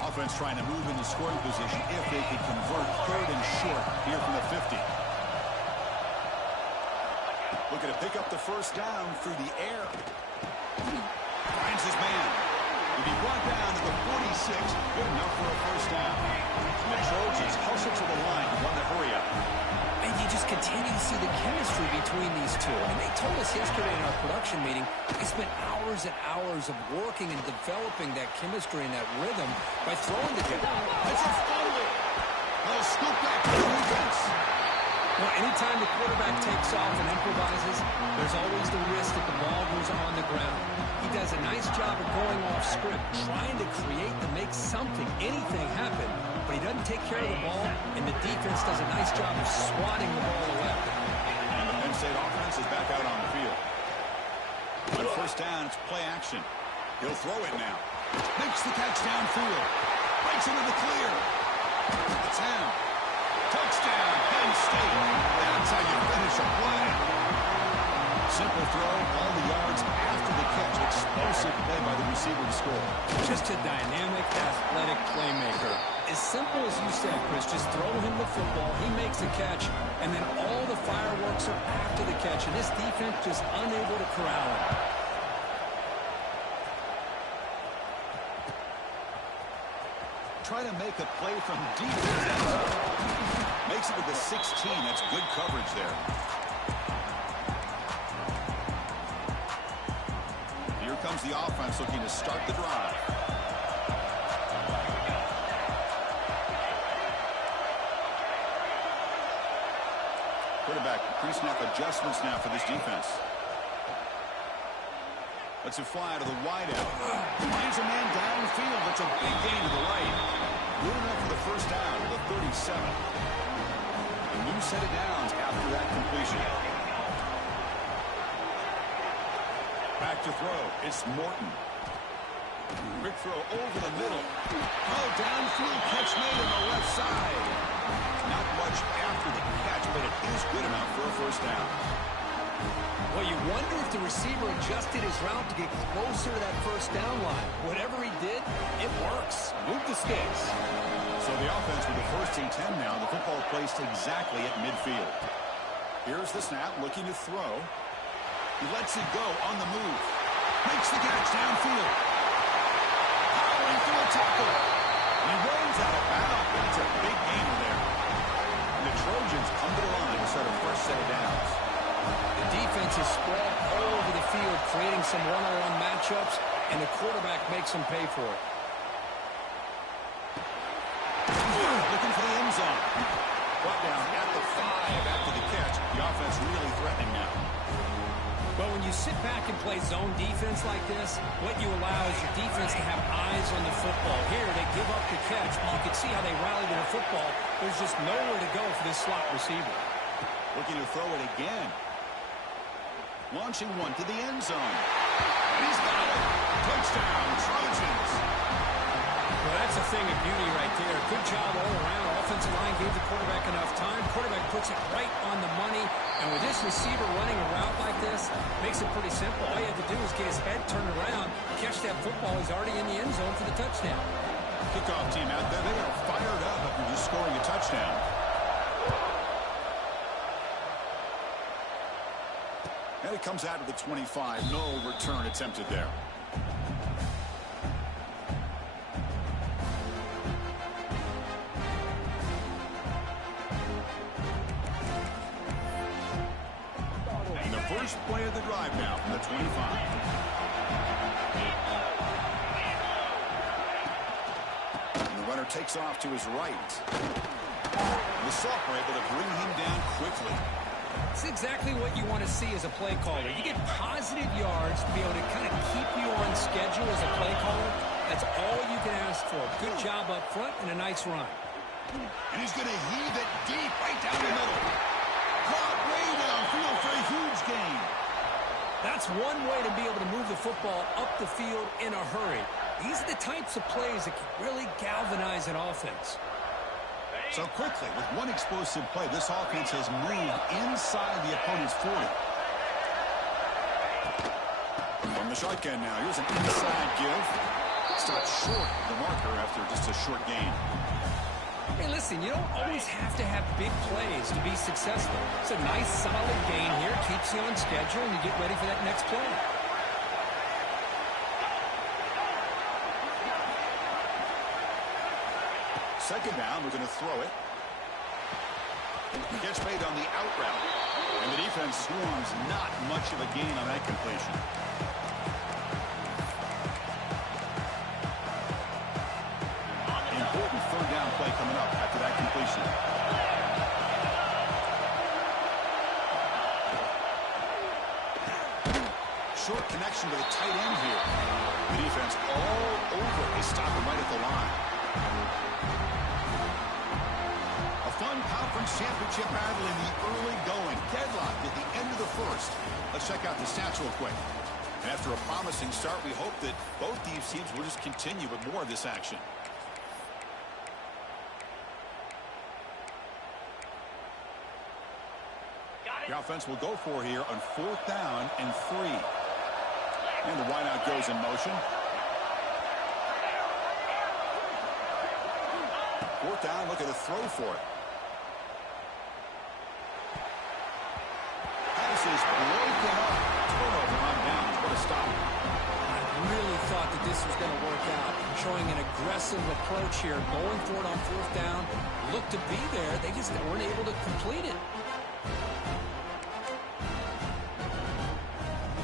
Offense trying to move into scoring position if they could convert 3rd and short here from the 50. Looking to pick up the 1st down through the air. Finds his man. He'll be brought down to the 46. Good enough for a 1st down. And the Trojans hustle to the line. Want to hurry up. And you just continue to see the chemistry between these two. And they told us yesterday in our production meeting, they spent hours and hours of working and developing that chemistry and that rhythm by throwing together. It's a fumble. They'll scoop back to the defense. Well, anytime the quarterback takes off and improvises, there's always the risk that the ball goes on the ground. He does a nice job of going off script, trying to create to make something, anything happen, but he doesn't take care of the ball, and the defense does a nice job of swatting the ball away. And the Penn State offense is back out on the field. On 1st down, it's play action. He'll throw it now. Makes the catch downfield. Breaks into the clear. It's him. Touchdown, Penn State. That's how you finish a play. Simple throw, all the yards after the catch. Explosive play by the receiver to score. Just a dynamic, athletic playmaker. As simple as you said, Chris, just throw him the football, he makes a catch, and then all the fireworks are after the catch, and this defense just unable to corral him. Try to make a play from deep. Makes it to the 16. That's good coverage there. Here comes the offense looking to start the drive. Quarterback, pre-snap adjustments now for this defense. Lets it fly out of the wideout. Finds a man downfield. That's a big gain to the right. Good enough for the first down to the 37. A new set of downs after that completion. Back to throw. It's Morton. Quick throw over the middle. Oh, downfield catch made on the left side. Not much after the catch, but it is good enough for a first down. Well, you wonder if the receiver adjusted his route to get closer to that first down line. Whatever he did, it works. Move the sticks. So the offense with the first and 10 now. The football placed exactly at midfield. Here's the snap, looking to throw. He lets it go on the move. Makes the catch downfield. Powering through a tackle. And he runs out of bounds. That's a big gainer there. And the Trojans come to the line to start a first set of downs. The defense is spread all over the field, creating some one-on-one matchups, and the quarterback makes them pay for it. Looking for the end zone. Brought down at the 5 after the catch. The offense really threatening now. But when you sit back and play zone defense like this, what you allow is your defense to have eyes on the football. Here, they give up the catch, but you can see how they rally to the football. There's just nowhere to go for this slot receiver. Looking to throw it again. Launching one to the end zone. And he's got it. Touchdown, Trojans. Well, that's a thing of beauty right there. Good job all around. Offensive line gave the quarterback enough time. Quarterback puts it right on the money. And with this receiver running a route like this, makes it pretty simple. All you have to do is get his head turned around, catch that football. He's already in the end zone for the touchdown. Kickoff team out there. They are fired up after just scoring a touchdown. And it comes out of the 25. No return attempted there. And the first play of the drive now from the 25. And the runner takes off to his right. The Sophomore able to bring him down quickly. It's exactly what you want to see as a play caller. You get positive yards to be able to kind of keep you on schedule as a play caller. That's all you can ask for. Good job up front and a nice run. And he's going to heave it deep right down the middle. Caught way downfield for a huge gain. That's one way to be able to move the football up the field in a hurry. These are the types of plays that can really galvanize an offense. So quickly, with one explosive play, this offense has moved inside the opponent's 40. From the shotgun now, here's an inside give. Stopped short of the marker after just a short gain. Hey, listen, you don't always have to have big plays to be successful. It's a nice, solid gain here. Keeps you on schedule, and you get ready for that next play. Second down, we're going to throw it. Gets made on the out route. And the defense swarms not much of a gain on that completion. Important third down play coming up after that completion. Short connection to the tight end here. The defense all over. They stop him right at the line. A fun conference championship battle in the early going. Deadlocked at the end of the first. Let's check out the stats real quick. And after a promising start, we hope that both these teams will just continue with more of this action. The offense will go for here on 4th down and 3. And the wideout goes in motion. 4th down, look at the throw for it. Pass is broken up. Turnover on downs. What a stop. I really thought that this was going to work out. showing an aggressive approach here, going for it on fourth down. Looked to be there. They just weren't able to complete it.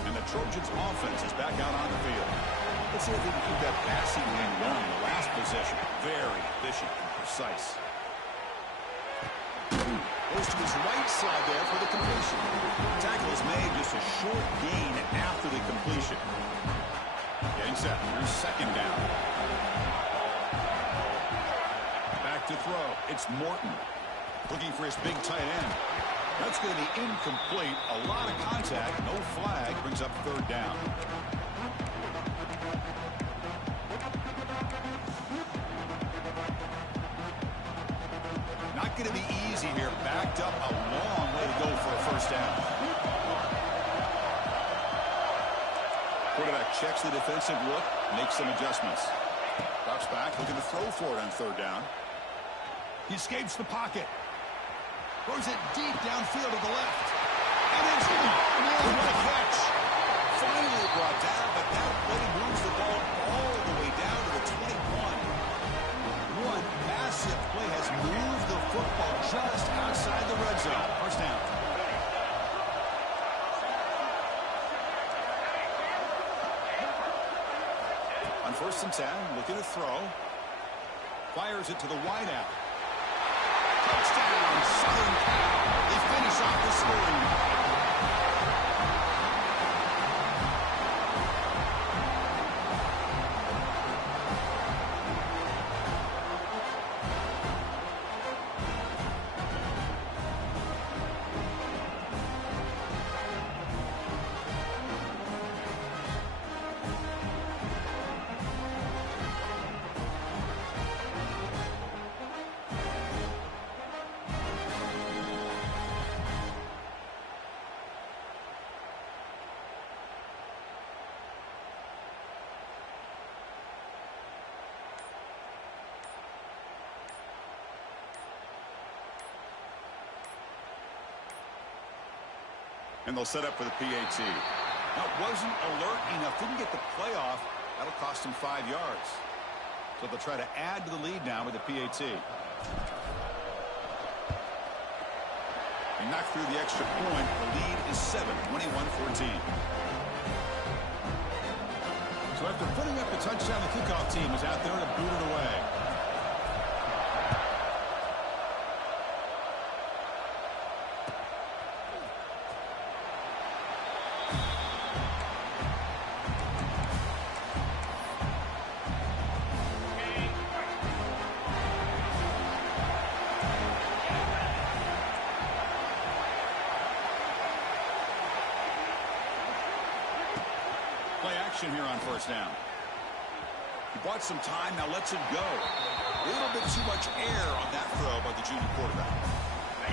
And the Trojans' offense is back out on the field. Let's see if they can keep that passing game going in the last possession. Very efficient and precise. Goes to his right side there for the completion. Tackle is made, just a short gain after the completion. Getting set. Here's second down. Back to throw. It's Morton. Looking for his big tight end. That's going to be incomplete. A lot of contact. No flag. Brings up third down. Not going to be easy here. Backed up a long way to go for a first down. Quarterback checks the defensive look, makes some adjustments. Drops back, looking to throw for it on third down. He escapes the pocket. Throws it deep downfield to the left. And it's what a catch. Finally brought down, but that play moves the ball all the way down to the 21. One massive play has moved the football just outside the red zone. First down. On 1st and 10, looking to throw. Fires it to the wideout. Touchdown, Southern Cal. They finish off the scoring. And they'll set up for the PAT. Now, wasn't alert enough. Didn't get the playoff. That'll cost them 5 yards. So they'll try to add to the lead now with the PAT. They knock through the extra point. The lead is 7, 21-14. So after putting up the touchdown, the kickoff team is out there to boot it away. Here on first down. He bought some time, now lets it go. A little bit too much air on that throw by the junior quarterback.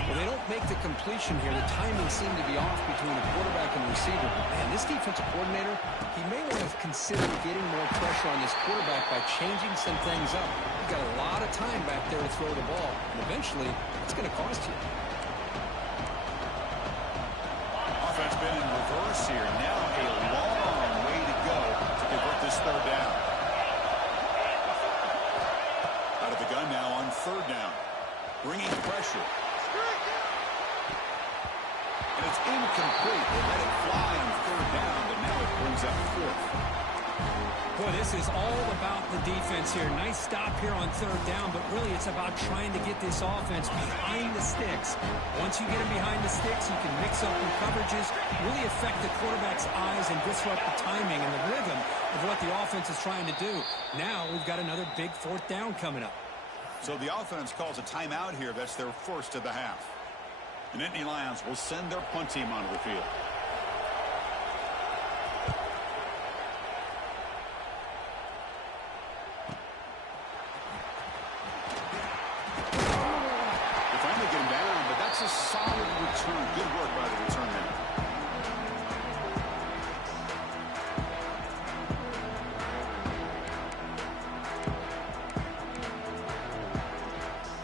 Well, they don't make the completion here. The timing seemed to be off between the quarterback and the receiver. Man, this defensive coordinator, he may want to consider getting more pressure on this quarterback by changing some things up. You've got a lot of time back there to throw the ball, and eventually, it's going to cost you. Offense been in reverse here. Now a long way to go to convert this third down. Out of the gun now on third down. Bringing pressure. And it's incomplete. They let it fly on third down, but now it brings up fourth. Boy, this is all about the defense here. Nice stop here on third down, but really it's about trying to get this offense behind the sticks. Once you get them behind the sticks, you can mix up your coverages, really affect the quarterback's eyes and disrupt the timing and the rhythm of what the offense is trying to do. Now we've got another big fourth down coming up. So the offense calls a timeout here. That's their first of the half. And Nittany Lions will send their punt team onto the field. A solid return. Good work by the return man.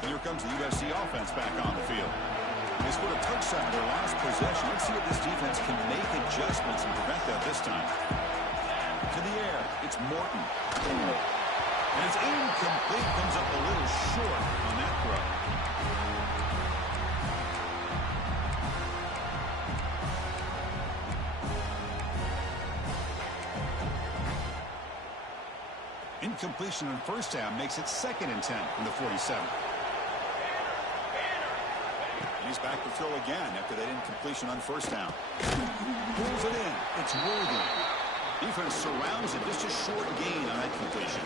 And here comes the USC offense back on the field. They scored a touchdown in their last possession. Let's see if this defense can make adjustments and prevent that this time. To the air, it's Morton. And it's incomplete. Comes up a little short on that throw. Incompletion on first down makes it 2nd and 10 from the 47. He's back to throw again after that incompletion on first down. Pulls it in. It's worthy. Defense surrounds it. Just a short gain on that completion.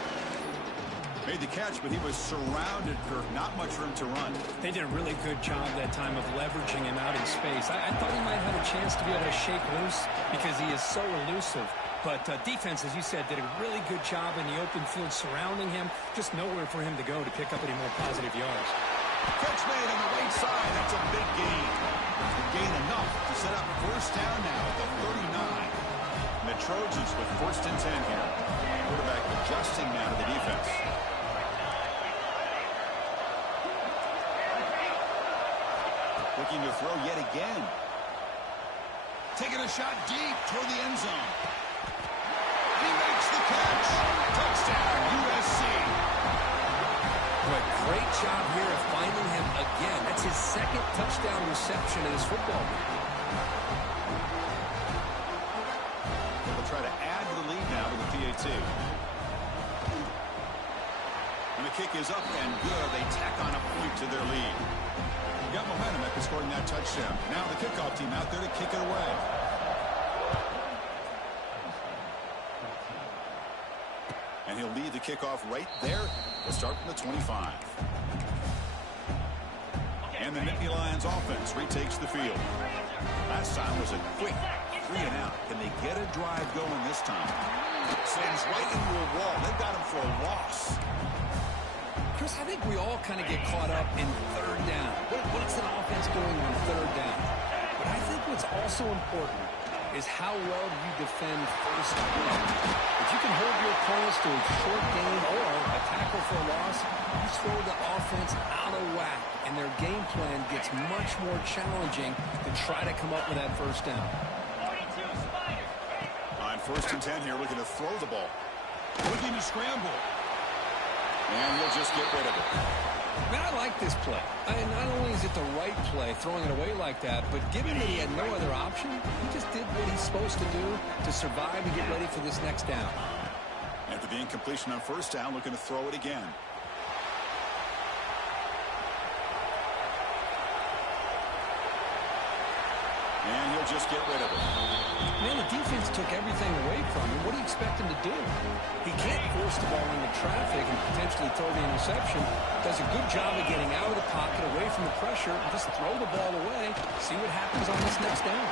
Made the catch, but he was surrounded, Kirk. Not much room to run. They did a really good job that time of leveraging him out in space. I thought he might have a chance to be able to shake loose because he is so elusive. But defense, as you said, did a really good job in the open field surrounding him. Just nowhere for him to go to pick up any more positive yards. Catch made on the right side. That's a big gain. Gain enough to set up first down now at the 39. And the Trojans with 1st and 10 here. Quarterback adjusting now to the defense. Looking to throw yet again. Taking a shot deep toward the end zone. He makes the catch. Touchdown, USC. But great job here of finding him again. That's his 2nd touchdown reception in his football game. They'll try to add to the lead now with the PAT. And the kick is up and good. They tack on a point to their lead. Got momentum after scoring that touchdown. Now the kickoff team out there to kick it away. And he'll lead the kickoff right there. We'll start from the 25. And the Nittany Lions offense retakes the field. Last time was a quick 3 and out. Can they get a drive going this time? Sends right into a wall. They've got him for a loss. Chris, I think we all kind of get caught up in 3rd down. What's an offense doing on 3rd down? But I think what's also important is how well do you defend first down. If you can hold your opponents to a short gain or a tackle for a loss, you throw the offense out of whack, and their game plan gets much more challenging to try to come up with that first down. On 1st and 10 here, looking to throw the ball. Looking to scramble. And he'll just get rid of it. Man, I like this play. Not only is it the right play, throwing it away like that, but given that he had no other option, he just did what he's supposed to do to survive and get ready for this next down. After the incompletion on first down, looking to throw it again. And he'll just get rid of it. Man, the defense took everything away from him. What do you expect him to do? He can't force the ball into traffic and potentially throw the interception. Does a good job of getting out of the pocket, away from the pressure, and just throw the ball away. See what happens on this next down.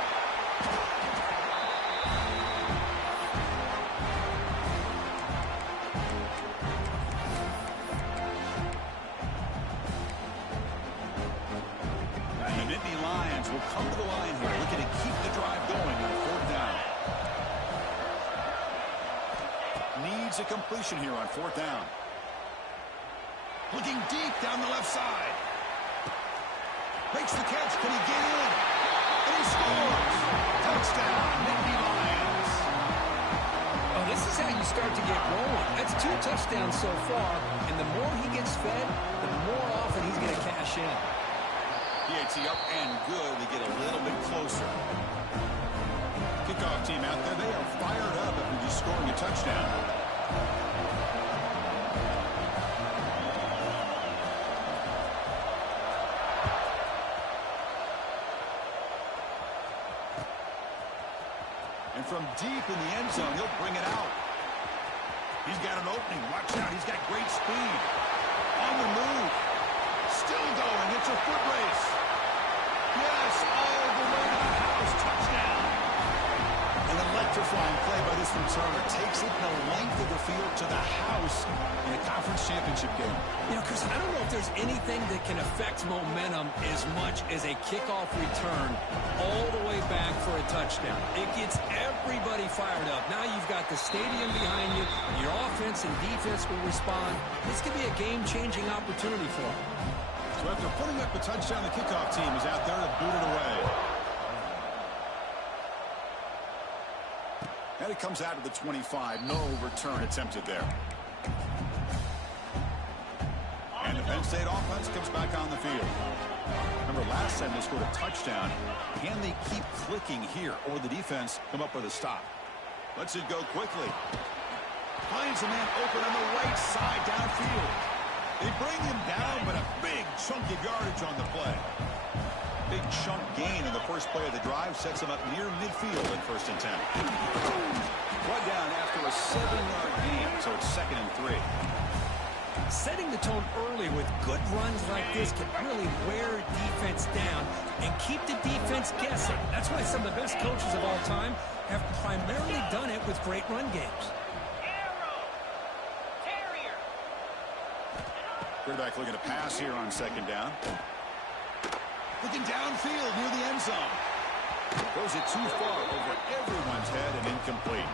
And the Nittany Lions will come to the line here, looking to keep the drive going on 4th down. Needs a completion here on 4th down. Looking deep down the left side. Makes the catch. Can he get in? And he scores. Touchdown, Nittany Lions. Oh, this is how you start to get rolling. That's 2 touchdowns so far, and the more he gets fed, the more often he's going to cash in. PAT up and good. They get a little bit closer. Kickoff team out there. They are fired up after just scoring a touchdown. And from deep in the end zone, he'll bring it out. He's got an opening. Watch out. He's got great speed. On the move. Still going. It's a foot race. Yes, all the way to the house. Touchdown. An electrifying play by this returner. Takes it the length of the field to the house in a conference championship game. You know, Chris, I don't know if there's anything that can affect momentum as much as a kickoff return all the way back for a touchdown. It gets everybody fired up. Now you've got the stadium behind you. Your offense and defense will respond. This could be a game-changing opportunity for them. So after putting up the touchdown, the kickoff team is out there to boot it away. And it comes out of the 25. No return attempted there. Oregon State offense comes back on the field. Remember, last time they scored a touchdown. Can they keep clicking here, or the defense come up with a stop? Lets it go quickly. Finds a man open on the right side downfield. They bring him down, but a big chunk of yardage on the play. Big chunk gain in the first play of the drive sets him up near midfield at 1st and 10. One down after a 7-yard gain, so it's 2nd and 3. Setting the tone early with good runs like this can really wear defense down and keep the defense guessing. That's why some of the best coaches of all time have primarily done it with great run games. Quarterback looking to pass here on 2nd down. Looking downfield near the end zone. Throws it too far over everyone's head and incomplete.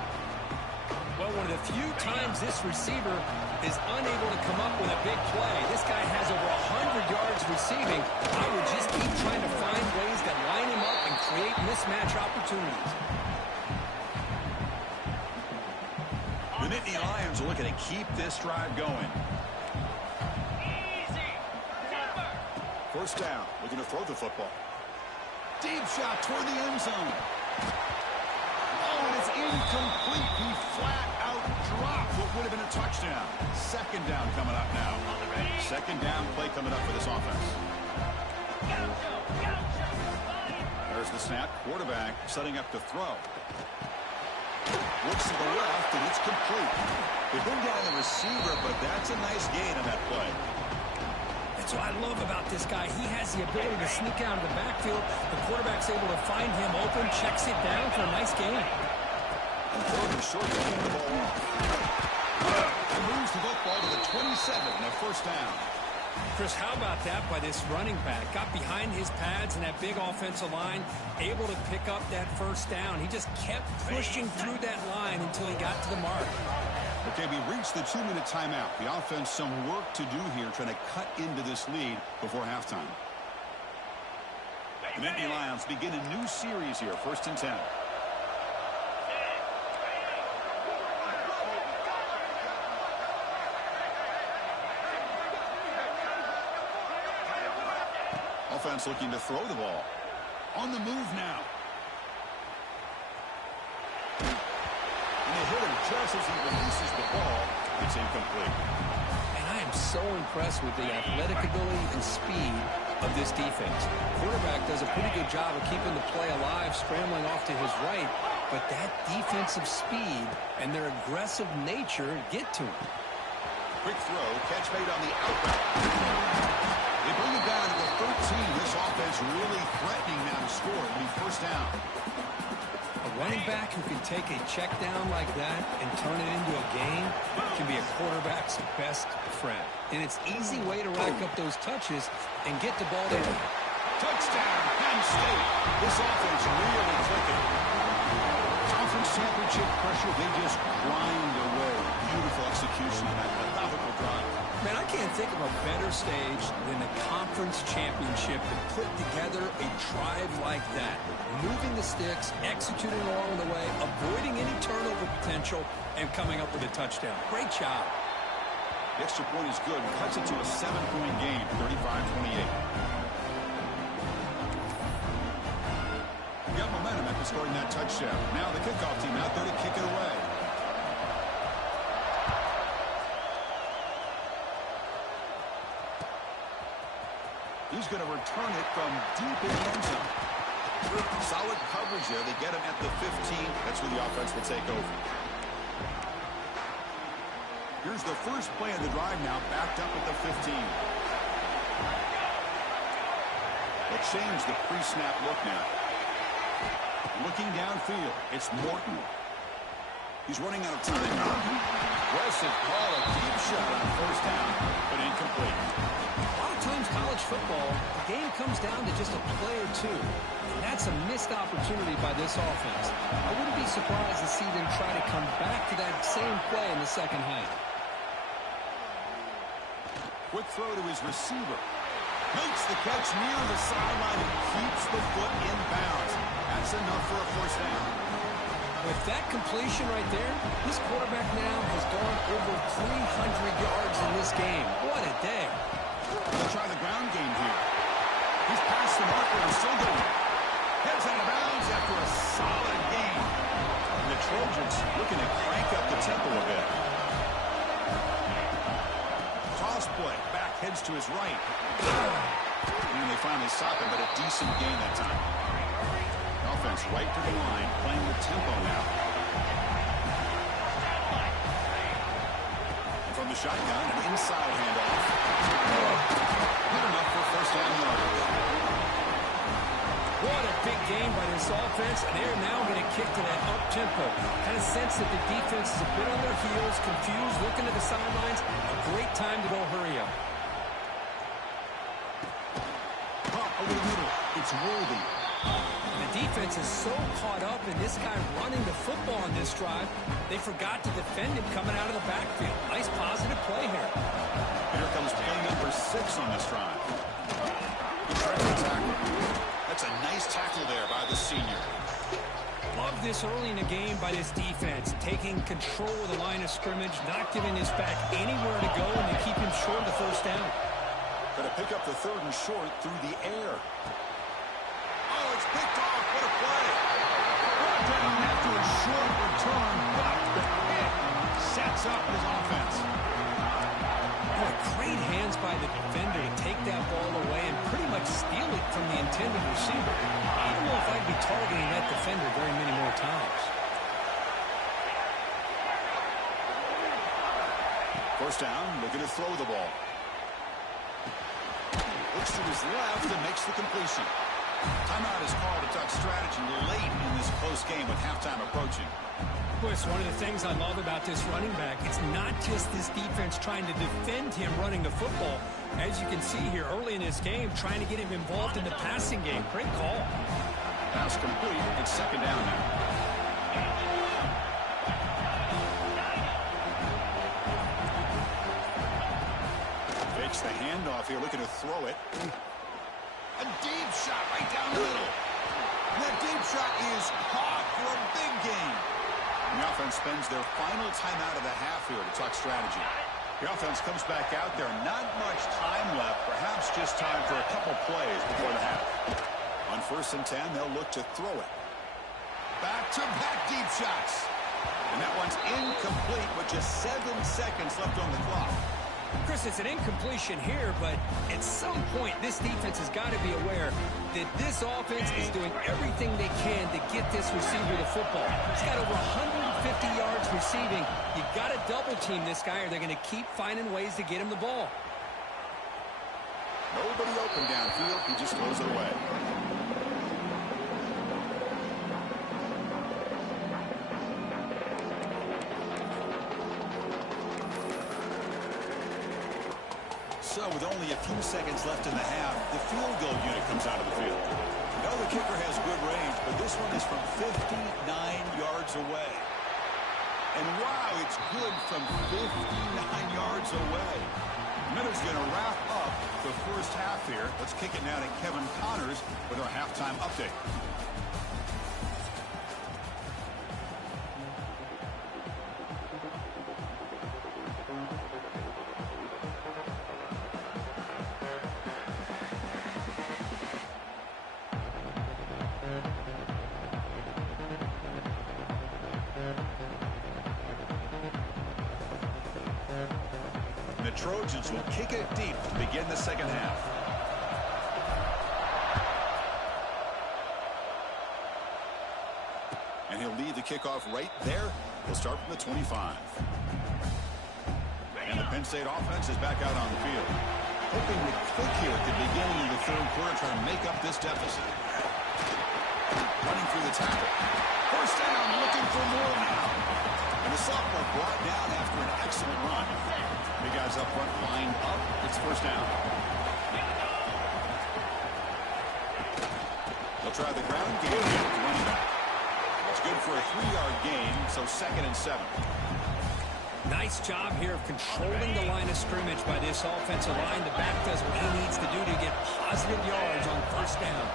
Well, one of the few times this receiver is unable to come up with a big play. This guy has over 100 yards receiving. I would just keep trying to find ways that line him up and create mismatch opportunities. The Nittany Lions are looking to keep this drive going. 1st down, looking to throw the football. Deep shot toward the end zone. Oh, and it's incomplete. He flat out dropped what would have been a touchdown. 2nd down coming up now. 2nd down play coming up for this offense. There's the snap. Quarterback setting up to throw. Looks to the left, and it's complete. They bring down the receiver, but that's a nice gain on that play. That's what I love about this guy. He has the ability to sneak out of the backfield. The quarterback's able to find him open, checks it down for a nice gain. And third and short to hand the ball off. And moves the football to the 27 and a 1st down. Chris, how about that by this running back? Got behind his pads and that big offensive line, able to pick up that 1st down. He just kept pushing through that line until he got to the mark. Okay, we reached the 2-minute timeout. The offense some work to do here, trying to cut into this lead before halftime. The Nittany Lions begin a new series here, 1st and 10. Offense looking to throw the ball. On the move now. And they hit him just as he releases the ball. It's incomplete. And I am so impressed with the athletic ability and speed of this defense. Quarterback does a pretty good job of keeping the play alive, scrambling off to his right. But that defensive speed and their aggressive nature get to him. Quick throw, catch made on the outback. They bring it down to the 13. This offense really threatening now to score. It'll be 1st down. A running back who can take a check down like that and turn it into a gain can be a quarterback's best friend. And it's an easy way to rack up those touches and get the ball in. Touchdown, Penn State. This offense really clicking. Conference championship pressure, they just grind away. Beautiful execution on that methodical drive. Man, I can't think of a better stage than the conference championship to put together a drive like that. Moving the sticks, executing along the way, avoiding any turnover potential, and coming up with a touchdown. Great job. The extra point is good. Cuts it to a 7-point game, 35-28. Got momentum after scoring that touchdown. Now the kickoff team out there to kick it away. He's going to return it from deep in the end zone. Solid coverage there. They get him at the 15. That's where the offense will take over. Here's the first play of the drive now, backed up at the 15. They'll change the pre-snap look now. Looking downfield, it's Morton. He's running out of time now. Aggressive call, a deep shot on 1st down, but incomplete. A lot of times college football, the game comes down to just a play or two. And that's a missed opportunity by this offense. I wouldn't be surprised to see them try to come back to that same play in the 2nd half. Quick throw to his receiver. Makes the catch near the sideline and keeps the foot in bounds. That's enough for a 1st down. With that completion right there, this quarterback now has gone over 300 yards in this game. What a day. They'll try the ground game here. He's past the marker and still going. Heads out of bounds after a solid gain. And the Trojans looking to crank up the tempo a bit. Toss play. Back heads to his right. And they finally stop him, but a decent gain that time. Offense right to the line, playing with tempo now. From the shotgun, an inside handoff. Not enough for first down yardage. What a big game by this offense, and they're now going to kick to that up-tempo. Kind of sense that the defense is a bit on their heels, confused, looking to the sidelines. A great time to go hurry up. Pop over the middle. It's Worthy. The defense is so caught up in this guy running the football on this drive, they forgot to defend him coming out of the backfield. Nice positive play here. Here comes play number 6 on this drive. Tackle. That's a nice tackle there by the senior. Love this early in the game by this defense, taking control of the line of scrimmage, not giving this back anywhere to go, and they keep him short of the first down. Going to pick up the 3rd and short through the air. Oh, it's picked off. What a play. Brought down after a short return, but it sets up his offense. Boy, great hands by the defender to take that ball away and pretty much steal it from the intended receiver. I don't know if I'd be targeting that defender very many more times. First down, looking to throw the ball. Looks to his left and makes the completion. Timeout is called to talk strategy late in this close game with halftime approaching. Boy, it's one of the things I love about this running back. It's not just this defense trying to defend him running the football. As you can see here early in this game, trying to get him involved in the passing game. Great call. Pass complete. It's 2nd down now. Fakes the handoff here, looking to throw it. A deep shot right down the middle. And that deep shot is caught for a big gain. The offense spends their final timeout of the half here to talk strategy. The offense comes back out there. Not much time left. Perhaps just time for a couple plays before the half. On 1st and 10, they'll look to throw it. Back-to-back deep shots. And that one's incomplete with just 7 seconds left on the clock. Chris, it's an incompletion here, but at some point, this defense has got to be aware that this offense is doing everything they can to get this receiver the football. He's got over 150 yards receiving. You've got to double-team this guy, or they're going to keep finding ways to get him the ball. Nobody open downfield. He just throws it away. So with only a few seconds left in the half, the field goal unit comes out of the field. We know the kicker has good range, but this one is from 59 yards away. And wow, it's good from 59 yards away. Miller's going to wrap up the first half here. Let's kick it now to Kevin Connors with our halftime update. The Trojans will kick it deep to begin the second half. And he'll lead the kickoff right there. He'll start from the 25. And the Penn State offense is back out on the field. Hoping to click here at the beginning of the 3rd quarter, trying to make up this deficit. Running through the tackle. First down, looking for more now. And the sophomore brought down after an excellent run. Big guys up front lined up. It's first down. They'll try the ground game with the running back. It's good for a 3-yard gain, so 2nd and 7. Nice job here of controlling the line of scrimmage by this offensive line. The back does what he needs to do to get positive yards on first down.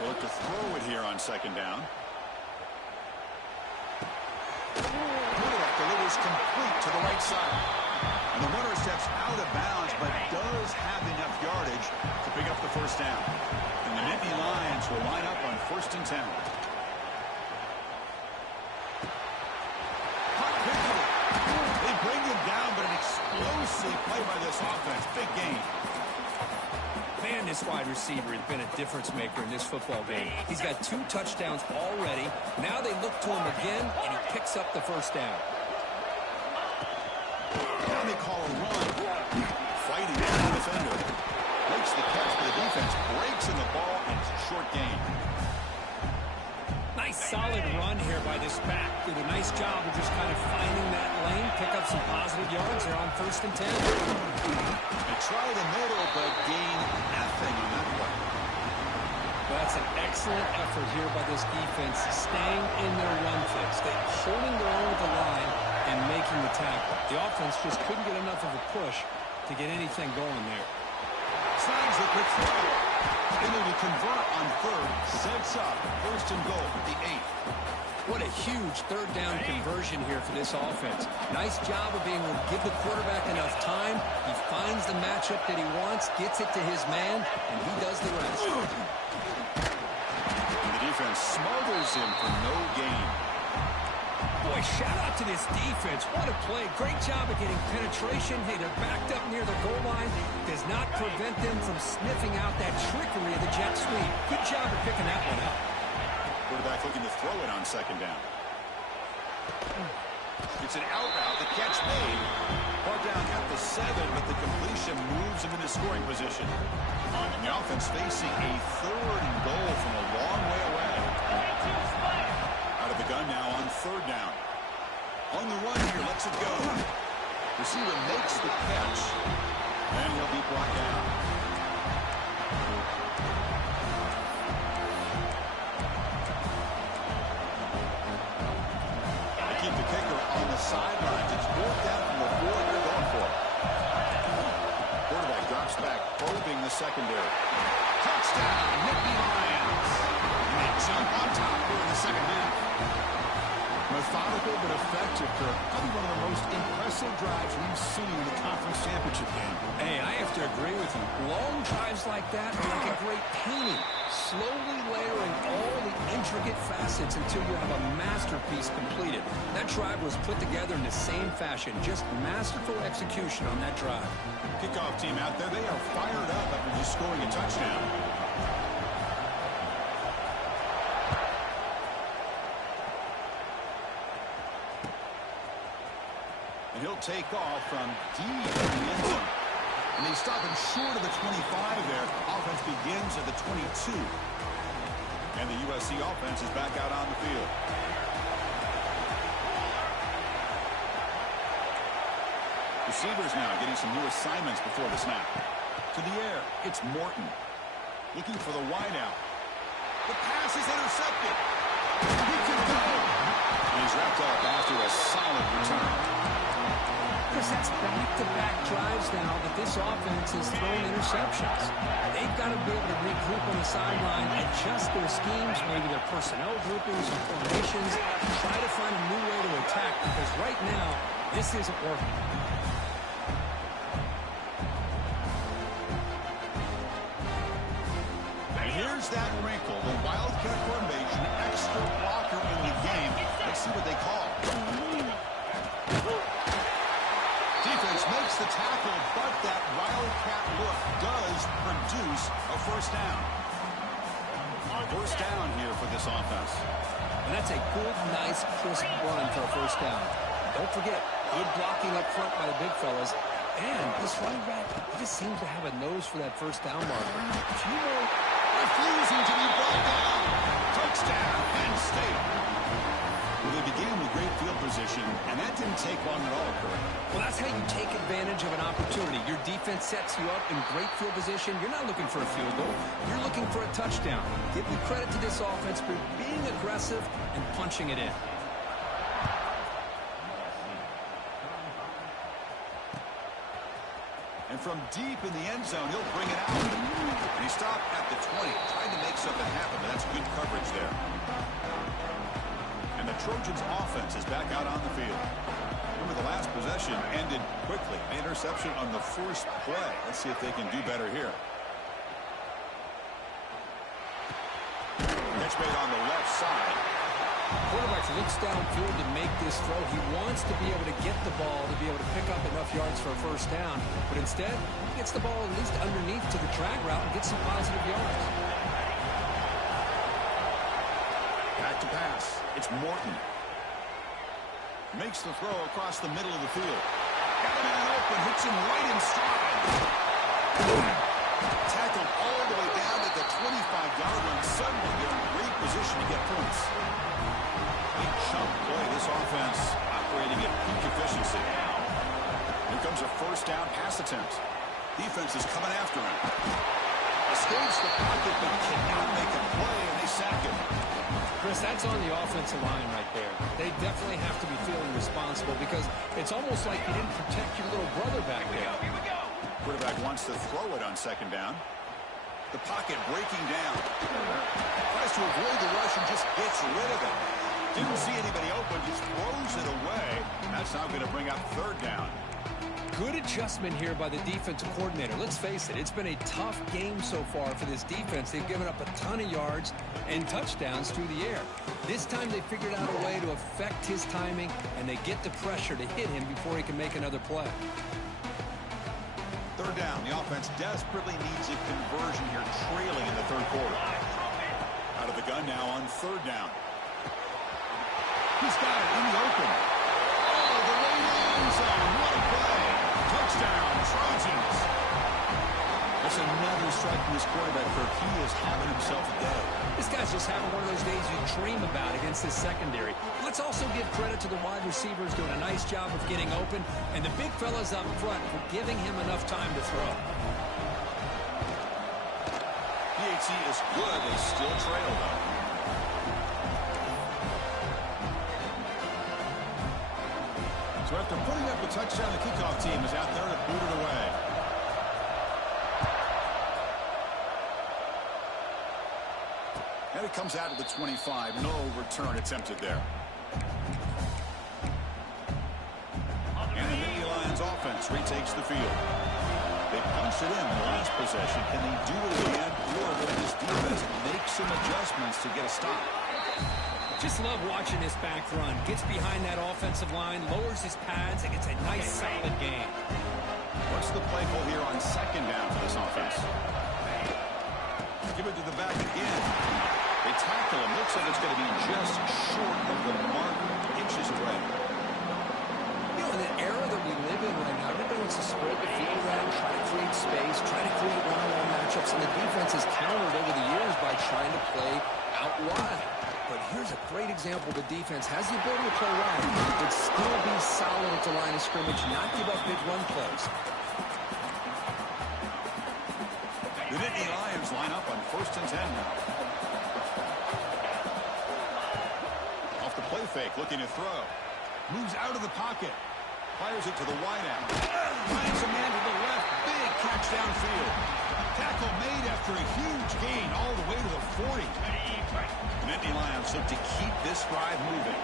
They'll look to throw it here on 2nd down. Look at that delivery throws complete to the right side. And the runner steps out of bounds, but does have enough yardage to pick up the first down. And the Nittany Lions will line up on 1st and 10. They bring him down, but an explosive play by this offense. Big gain. Man, this wide receiver has been a difference maker in this football game. He's got 2 touchdowns already. Now they look to him again, and he picks up the first down. Now they call a run. Fighting the defender. Makes the catch, but the defense breaks in the ball, and it's a short gain. Nice solid run here by this back. Did a nice job of just kind of finding that lane, pick up some positive yards. They're on 1st and 10. They try the middle, but gain nothing on that play. Well, that's an excellent effort here by this defense, staying in their run fix. They're holding their own with the line and making the tackle. The offense just couldn't get enough of a push to get anything going there. Signs the quick throw. Able to convert on 3rd, sets up 1st and goal, the 8th. What a huge 3rd down conversion here for this offense. Nice job of being able to give the quarterback enough time. He finds the matchup that he wants, gets it to his man, and he does the rest. And the defense smothers him for no gain. Boy, shout out to this defense. What a play. Great job of getting penetration. Hey, they're backed up near the goal line. Does not prevent them from sniffing out that trickery of the jet sweep. Good job of picking that one up. Quarterback looking to throw it on 2nd down. It's an out route. The catch made. Brought down at the 7, but the completion moves him into scoring position. And the offense facing a 3rd and goal from a long way away. Out of the gun now on 3rd down. On the run here, lets it go. Receiver makes the catch, and he'll be brought down. They keep the kicker on the sidelines. It's 4th down from the 4. They're going for it. Quarterback drops back, probing the secondary. Touchdown, Nittany Lions. And they jump on top here in the 2nd half. Methodical but effective, Kirk. Probably one of the most impressive drives we've seen in the conference championship game. Hey, I have to agree with you. Long drives like that are like a great painting. Slowly layering all the intricate facets until you have a masterpiece completed. That drive was put together in the same fashion. Just masterful execution on that drive. Kickoff team out there, they are fired up after just scoring a touchdown. And he'll take off from deep in the end zone. And they stop him short of the 25 there. Offense begins at the 22. And the USC offense is back out on the field. Receivers now getting some new assignments before the snap. To the air, it's Morton. Looking for the wideout. The pass is intercepted. He can go. And he's wrapped up after a solid return. Because that's back-to-back drives now that this offense has thrown interceptions. They've got to be able to regroup on the sideline, adjust their schemes, maybe their personnel groupings and formations, try to find a new way to attack, because right now, this isn't working. And here's that wrinkle, the Wildcat formation, extra blocker in the game. Let's see what they call. Defense makes the tackle, but that Wildcat look does produce a 1st down. 1st down here for this offense. And that's a good, nice, crisp run for a 1st down. Don't forget, good blocking up front by the big fellas. And this running back, he just seems to have a nose for that 1st down marker. A few more. Refusing to be brought down. Touchdown, Penn State. Well, they began with great field position, and that didn't take long at all, Kirk. Well, that's how you take advantage of an opportunity. Your defense sets you up in great field position. You're not looking for a field goal. You're looking for a touchdown. Give the credit to this offense for being aggressive and punching it in. And from deep in the end zone, he'll bring it out. And he stopped at the 20, trying to make something happen, but that's good coverage there. And the Trojans' offense is back out on the field. Remember, the last possession ended quickly. An interception on the first play. Let's see if they can do better here. Catch made on the left side. Quarterback looks downfield to make this throw. He wants to be able to get the ball to be able to pick up enough yards for a first down. But instead, he gets the ball at least underneath to the drag route and gets some positive yards. Back to pass. It's Morton. Makes the throw across the middle of the field. Got a man open. Hits him right in stride. Tackled all the way down at the 25-yard line. Suddenly, they're in great position to get points. Big chunk play. This offense operating at peak efficiency. Here comes a first down pass attempt. Defense is coming after him. Escapes the pocket, but cannot make a play, and they sack him. Chris, that's on the offensive line right there. They definitely have to be feeling responsible because it's almost like you didn't protect your little brother back there. Here we go. Quarterback wants to throw it on second down. The pocket breaking down. Tries to avoid the rush and just gets rid of it. Didn't see anybody open, just throws it away. And that's now going to bring up third down. Good adjustment here by the defensive coordinator. Let's face it, it's been a tough game so far for this defense. They've given up a ton of yards and touchdowns through the air. This time they figured out a way to affect his timing, and they get the pressure to hit him before he can make another play. Third down. The offense desperately needs a conversion here, trailing in the third quarter. Out of the gun now on third down. He's got it in the open. Oh, the late end zone. What a play. Touchdown, Trojans. That's another strike from this quarterback, Kirk. He is having himself a day. This guy's just having one of those days you dream about against this secondary. Let's also give credit to the wide receivers doing a nice job of getting open, and the big fellas up front for giving him enough time to throw. PAT is good. They still trail, though. So after putting up a touchdown, the kickoff team is out there to boot it away. And it comes out of the 25. No return attempted there. And the Nittany Lions offense retakes the field. They punched it in the last possession. Can they do it again? Or will this defense make some adjustments to get a stop? Just love watching this back run. Gets behind that offensive line, lowers his pads, and gets a nice, solid gain. What's the play call here on second down for this offense? Give it to the back again. They tackle him. Looks like it's going to be just short of the mark, inches away. You know, in the era that we live in right now, everybody wants to spread the field around, try to create space, try to create one-on-one matchups, and the defense has countered over the years by trying to play out wide. But here's a great example. The defense has the ability to play wide, but still be solid at the line of scrimmage, not give up big run plays. The Nittany Lions line up on 1st and 10 now. Off the play fake, looking to throw. Moves out of the pocket. Fires it to the wideout. Finds a man to the left. Big catch downfield. Tackle made after a huge gain all the way to the 40. The Nittany Lions look to keep this drive moving.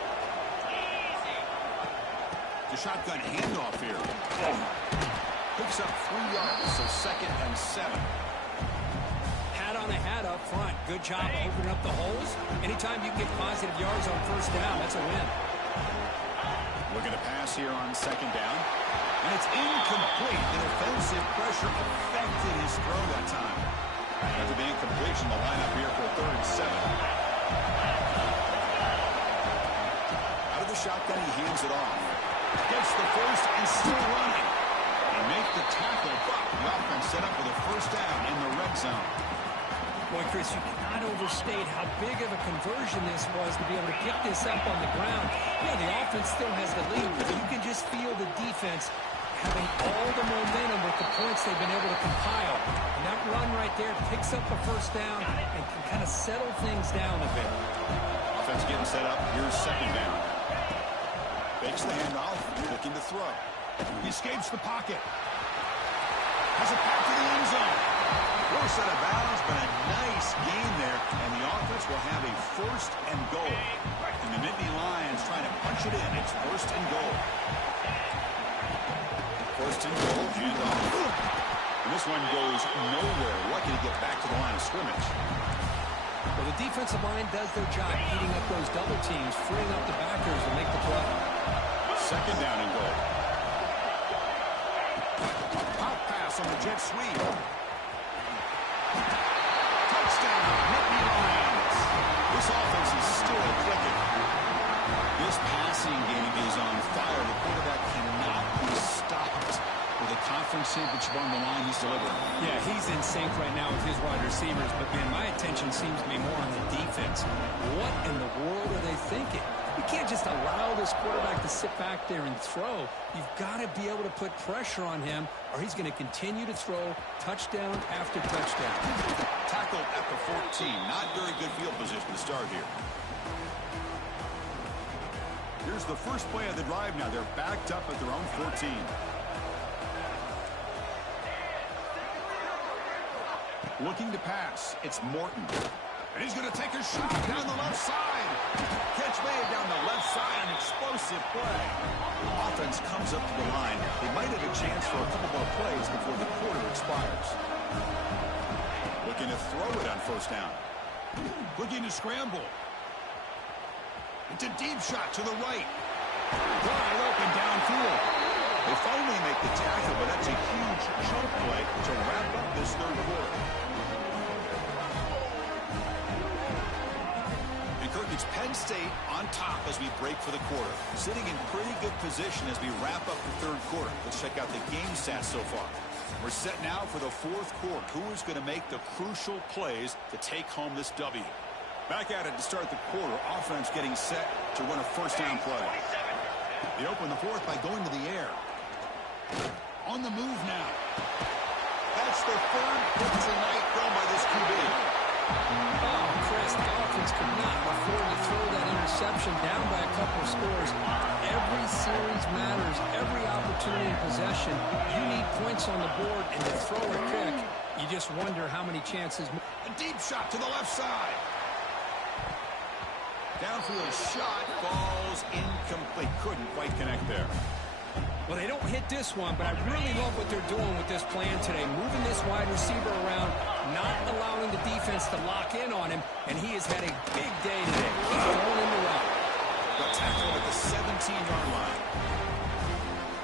The shotgun handoff here. Picks up 3 yards, so 2nd and 7. Hat on a hat up front. Good job opening up the holes. Anytime you get positive yards on first down, that's a win. Looking to pass here on second down. And it's incomplete. The defensive pressure affected his throw that time. After the incompletion, the lineup here for 3rd and 7. Out of the shotgun, he hands it off. Gets the first and still running. They make the tackle, but the offense set up for the first down in the red zone. Boy, Chris, you cannot overstate how big of a conversion this was to be able to pick this up on the ground. Yeah, the offense still has the lead, but you can just feel the defense having all the momentum with the points they've been able to compile. And that run right there picks up the first down and can kind of settle things down a bit. Offense getting set up. Here's second down. Fakes the handoff, looking to throw. He escapes the pocket. Has it back to the end zone. Forced out of bounds, but a nice gain there, and the offense will have a 1st and goal. And the Nittany Lions trying to punch it in. It's first and goal. First and goal, handoff. And this one goes nowhere. Lucky to get back to the line of scrimmage. Well, the defensive line does their job eating up those double teams, freeing up the backers to make the play. Second down and goal. A pop pass on the jet sweep. Touchdown, Nittany Lions. This offense is still clicking. This passing game is on fire. The quarterback cannot be stopped. With a conference championship on the line, he's delivering. Yeah, he's in sync right now with his wide receivers, but, man, my attention seems to be more on the defense. What in the world are they thinking? You can't just allow this quarterback to sit back there and throw. You've got to be able to put pressure on him, or he's going to continue to throw touchdown after touchdown. Tackled at the 14. Not very good field position to start here. Here's the first play of the drive now. They're backed up at their own 14. Looking to pass. It's Morton. And he's going to take a shot down the left side. Catch made down the left side. An explosive play. The offense comes up to the line. They might have a chance for a couple more plays before the quarter expires. Looking to throw it on first down. Looking to scramble. It's a deep shot to the right. Wide open downfield. They finally make the tackle, but that's a huge chunk play to wrap up this third quarter. And Kirk, it's Penn State on top as we break for the quarter. Sitting in pretty good position as we wrap up the third quarter. Let's check out the game stats so far. We're set now for the fourth quarter. Who is going to make the crucial plays to take home this W? Back at it to start the quarter. Offense getting set to run a first down play. They open the fourth by going to the air. On the move now. That's the third hit tonight thrown by this QB. Oh, Chris, the offense could not afford to throw that interception down by a couple of scores. Every series matters. Every opportunity in possession. You need points on the board, and to throw a kick, you just wonder how many chances. A deep shot to the left side. Downfield shot falls incomplete. Couldn't quite connect there. Well, they don't hit this one, but I really love what they're doing with this plan today. Moving this wide receiver around, not allowing the defense to lock in on him, and he has had a big day today. He's going in the route. The tackle at the 17-yard line.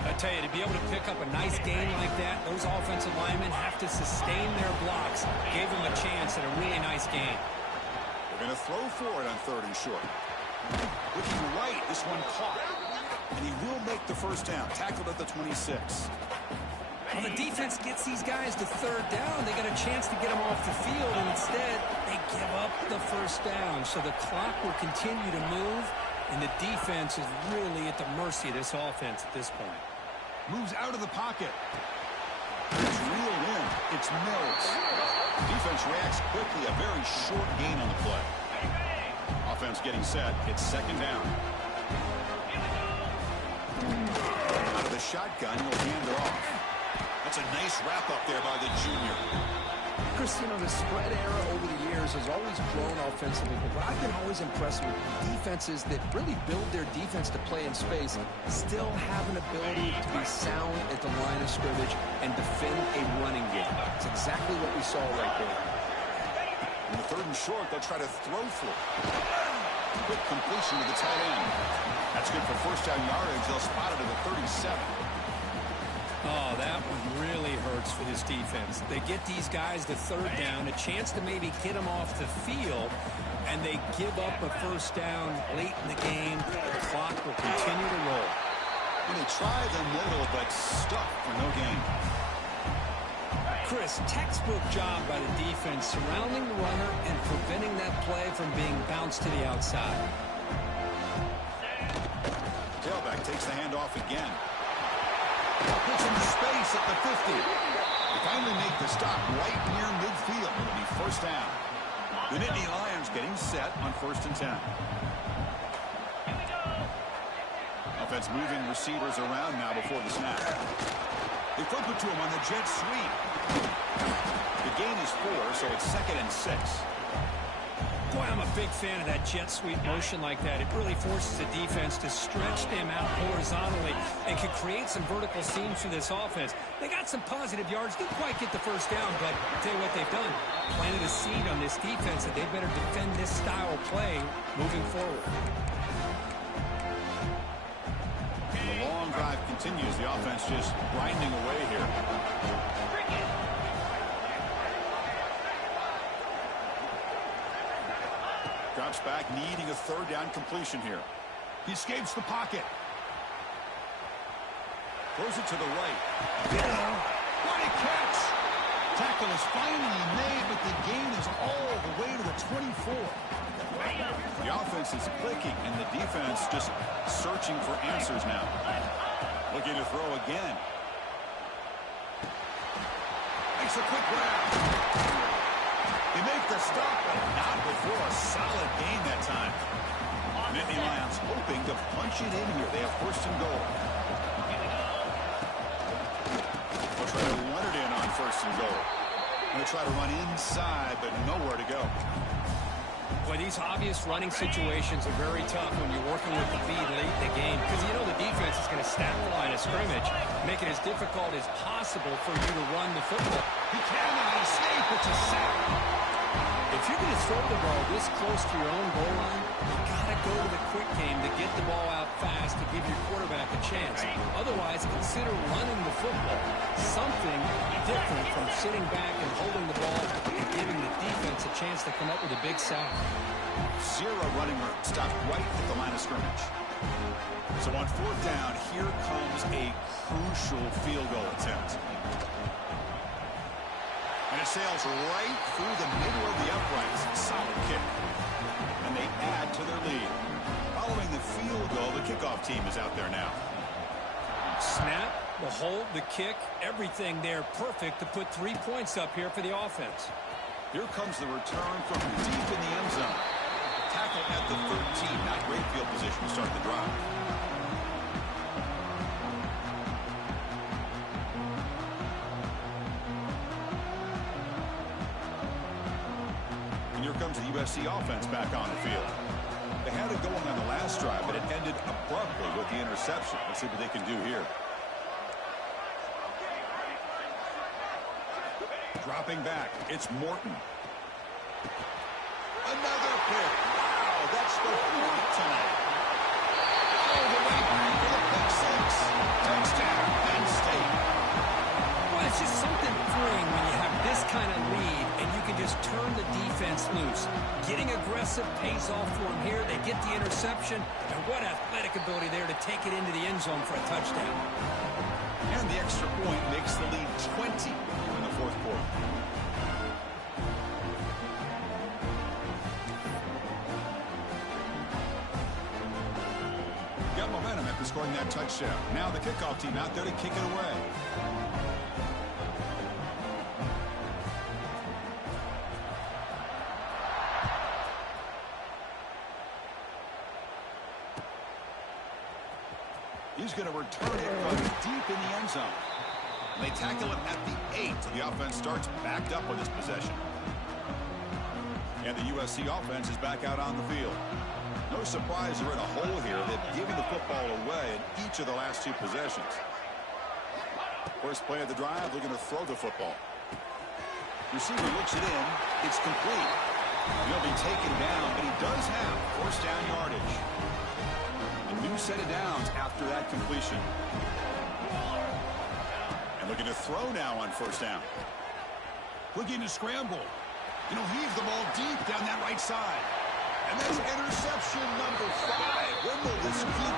I tell you, to be able to pick up a nice gain like that, those offensive linemen have to sustain their blocks. Gave him a chance at a really nice gain. They're going to throw for it on third and short. Looking right, this one caught. And he will make the first down. Tackled at the 26. Well, the defense gets these guys to third down. They get a chance to get them off the field, and instead they give up the first down. So the clock will continue to move, and the defense is really at the mercy of this offense at this point. Moves out of the pocket. It's reeled in. It's Mills. Defense reacts quickly. A very short gain on the play. Offense getting set. It's second down. Out of the shotgun, he'll hand it off. That's a nice wrap up there by the junior. Chris, you know, the spread era over the years has always grown offensively, but I've been always impressed with defenses that really build their defense to play in space, still have an ability to be sound at the line of scrimmage and defend a running game. It's exactly what we saw right there. In the third and short, they'll try to throw for it. Quick completion to the tight end. That's good for first down yardage. They'll spot it at the 37. Oh, that one really hurts for this defense. They get these guys to third down, a chance to maybe get them off the field, and they give up a first down late in the game. The clock will continue to roll. And they try the middle, but stuck for no gain. Chris, textbook job by the defense surrounding the runner and preventing that play from being bounced to the outside. Tailback takes the handoff again. Puts him in space at the 50. They finally make the stop right near midfield. It'll be first down. The Nittany Lions getting set on first and 10. Offense moving receivers around now before the snap. They flip it to him on the jet sweep. The gain is 4, so it's second and 6. Boy, I'm a big fan of that jet sweep motion like that. It really forces the defense to stretch them out horizontally and can create some vertical seams for this offense. They got some positive yards. Didn't quite get the first down, but I'll tell you what they've done. Planted a seed on this defense that they better defend this style of play moving forward. The long drive continues. The offense just grinding away here. Drops back, needing a third down completion here. He escapes the pocket. Throws it to the right. What a catch! Tackle is finally made, but the gain is all the way to the 24. The offense is clicking, and the defense just searching for answers now. Looking to throw again. Makes a quick grab. They make the stop, but not before a solid gain that time. Nittany Lions hoping to punch it in here. They have first and goal. They'll try to run it in on first and goal. They'll try to run inside, but nowhere to go. Boy, these obvious running situations are very tough when you're working with the lead late in the game because you know the defense is going to stack the line of scrimmage, make it as difficult as possible for you to run the football. He cannot escape. It's a sack. If you're going to throw the ball this close to your own goal line, you got to go to the quick game to get the ball out fast to give your quarterback a chance. Otherwise, consider running the football. Something different from sitting back and holding the ball and giving the defense a chance to come up with a big sack. Zero running room. Stopped right at the line of scrimmage. So on fourth down, here comes a crucial field goal attempt. And it sails right through the middle of the uprights. Solid kick. And they add to their lead. Following the field goal, the kickoff team is out there now. Snap, the hold, the kick, everything there perfect to put 3 points up here for the offense. Here comes the return from deep in the end zone. Tackle at the 13. Not great field position to start the drive. And here comes the USC offense back on the field. They had it going on the last drive, but it ended abruptly with the interception. Let's see what they can do here. Dropping back, it's Morton. Another pick. Wow, that's the fourth tonight. All the way back for the pick six. Touchdown, Penn State. Well, it's just something freeing when you have this kind of lead and you can just turn the defense loose. Getting aggressive pays off for them here. They get the interception, and what athletic ability there to take it into the end zone for a touchdown. And the extra point makes the lead 20 here in the fourth quarter. Got momentum after scoring that touchdown. Now the kickoff team out there to kick it away. He's going to return it from deep in the end zone. And they tackle him at the 8, so the offense starts backed up on this possession. And the USC offense is back out on the field. No surprise they're in a hole here. They've given the football away in each of the last 2 possessions. First play of the drive, they're going to throw the football. Receiver looks it in. It's complete. He'll be taken down, but he does have first down yardage. A new set of downs after that completion. And looking to throw now on first down. Looking to scramble. And he'll heave the ball deep down that right side. And that's interception number 5. When will this keep